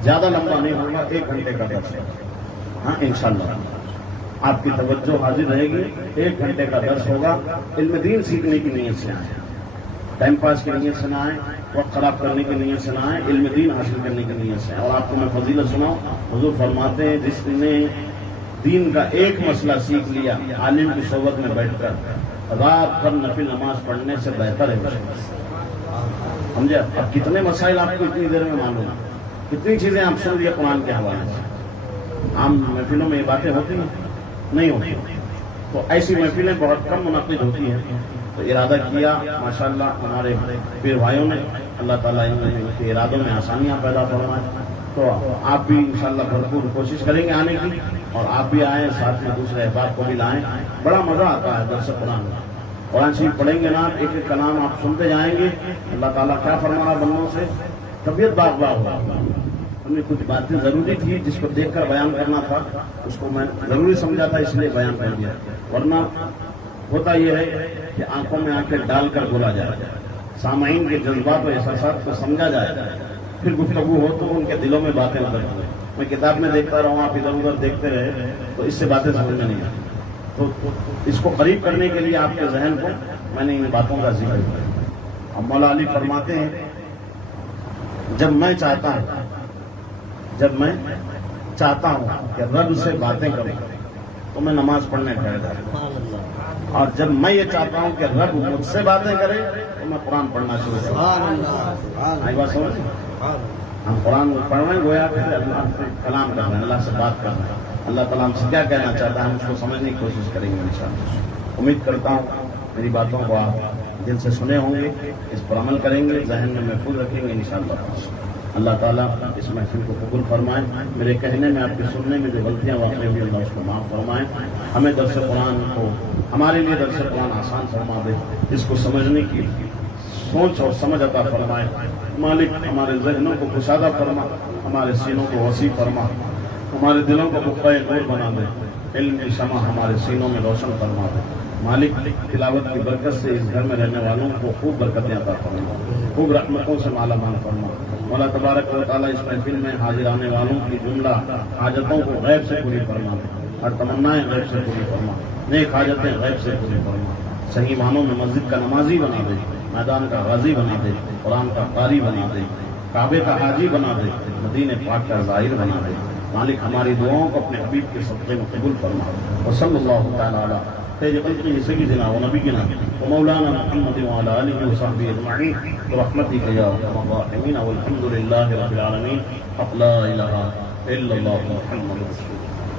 زیادہ لمبا نہیں ہوگا، 1 گھنٹے کا درس ہے. ہاں انشاءاللہ. آپ کی توجہ حاضر رہے گی. 1 گھنٹے کا درس ہوگا. علم دین سیکھنے کی نیت سے آئیں, ٹائم پاس کی نیت سے نہ آئیں, وقت خراب کرنے کی نیت سے نہ آئیں, علم دین حاصل کرنے کی نیت سے. اور آپ کو میں فضیلت سناؤں, حضور فرماتے ہیں جس نے دین کا ایک مسئلہ سیکھ لیا عالم کی صحبت میں بیٹھ کر, رات بھر نفل نماز پڑھنے سے بہتر ہے. سمجھے؟ اب کتنے مسائل آپ کو اتنی دیر میں معلوم, کتنی چیزیں آپ سن لیے قرآن کے حوالے سے. عام محفلوں میں یہ باتیں ہوتی ہیں نہیں ہوتی, تو ایسی محفلیں بہت کم منعقد ہوتی ہیں. تو ارادہ کیا ماشاءاللہ ہمارے پیر بھائیوں نے, اللہ تعالیٰ ان کے ارادوں میں آسانیاں پیدا فرمائیں. تو آپ بھی انشاءاللہ بھرپور کوشش کریں گے آنے کی, اور آپ بھی آئیں, ساتھ میں دوسرے احباب کو بھی لائیں. بڑا مزہ آتا ہے درس قرآن میں. قرآن شریف پڑھیں گے نا, ایک ایک کلام آپ سنتے جائیں گے. اللہ تعالیٰ کیا فرما رہا بندوں سے, طبیعت باغ باغ ہوگا. ہم نے کچھ باتیں ضروری تھی جس کو دیکھ کر بیان کرنا تھا, اس کو میں ضروری سمجھا تھا اس لیے بیان کر دیا. ورنہ ہوتا یہ ہے کہ آنکھوں میں آنکھیں ڈال کر بولا جائے, سامعین کے جذبات و احساسات کو سمجھا جائے, پھر گفتگو ہو تو ان کے دلوں میں باتیں اترتی. میں کتاب میں دیکھتا رہا ہوں, آپ ادھر ادھر دیکھتے رہے تو اس سے باتیں سمجھ میں نہیں آتی. تو اس کو قریب کرنے کے لیے آپ کے ذہن کو میں نے ان باتوں کا ذکر کیا. اب مولا علی فرماتے ہیں جب میں چاہتا ہوں کہ رب سے باتیں کروں تو میں نماز پڑھنے ٹھہر جاتا ہوں, اور جب میں یہ چاہتا ہوں کہ رب مجھ سے باتیں کرے تو میں قرآن پڑھنا شروع کروں. بات سمجھ, ہم قرآن پڑھ رہے ہیں گویا کہ اللہ سے کلام کر رہے ہیں, اللہ سے بات کر رہے ہیں. اللہ تعالیٰ ہم سے کیا کہنا چاہتا ہے ہم اس کو سمجھنے کی کوشش کریں گے انشاءاللہ. امید کرتا ہوں میری باتوں کو آپ دل سے سنے ہوں گے, اس پر عمل کریں گے, ذہن میں محفوظ رکھیں گے انشاءاللہ. اللہ تعالیٰ اس محفل کو قبول فرمائیں. میرے کہنے میں, آپ کے سننے میں جو غلطیاں واقع ہوئی اللہ اس کو معاف فرمائیں. ہمیں درس قرآن کو, ہمارے لیے درس قرآن آسان فرما دے, اس کو سمجھنے کی سوچ اور سمجھ عطا فرمائے. مالک ہمارے ذہنوں کو کشادہ فرما, ہمارے سینوں کو وسیع فرما, ہمارے دلوں کو بقائے نور بنا دے, علم کی شمع ہمارے سینوں میں روشن فرما دے. مالک تلاوت کی برکت سے اس گھر میں رہنے والوں کو خوب برکتیں عطا فرما, خوب رحمتوں سے مالا مال فرما. مولا تبارک و تعالیٰ اس محفل میں حاضر آنے والوں کی جملہ حاجتوں کو غیب سے پوری فرما دے, ہر تمنائیں غیب سے پوری فرما, نیک حاجتیں غیب سے پوری فرما. صحیح معنوں میں مسجد کا نمازی بنا دے, میدان کا غازی بنا دے, قرآن کا قاری بنا دے, کعبے کا حاجی بنا دے, مدینے پاک کا ظاہر بنا دے. مالک ہماری دعاؤں کو اپنے حبیب کے صدقے میں قبول فرما. وصلی اللہ تعالیٰ علیہ خیر خلقہ سیدنا و نبینا و مولانا محمد وعلی آلہ وصحبہ اجمعین برحمتک یا ارحم الراحمین والحمد للہ رب العالمین. لا الہ الا اللہ محمد رسول اللہ.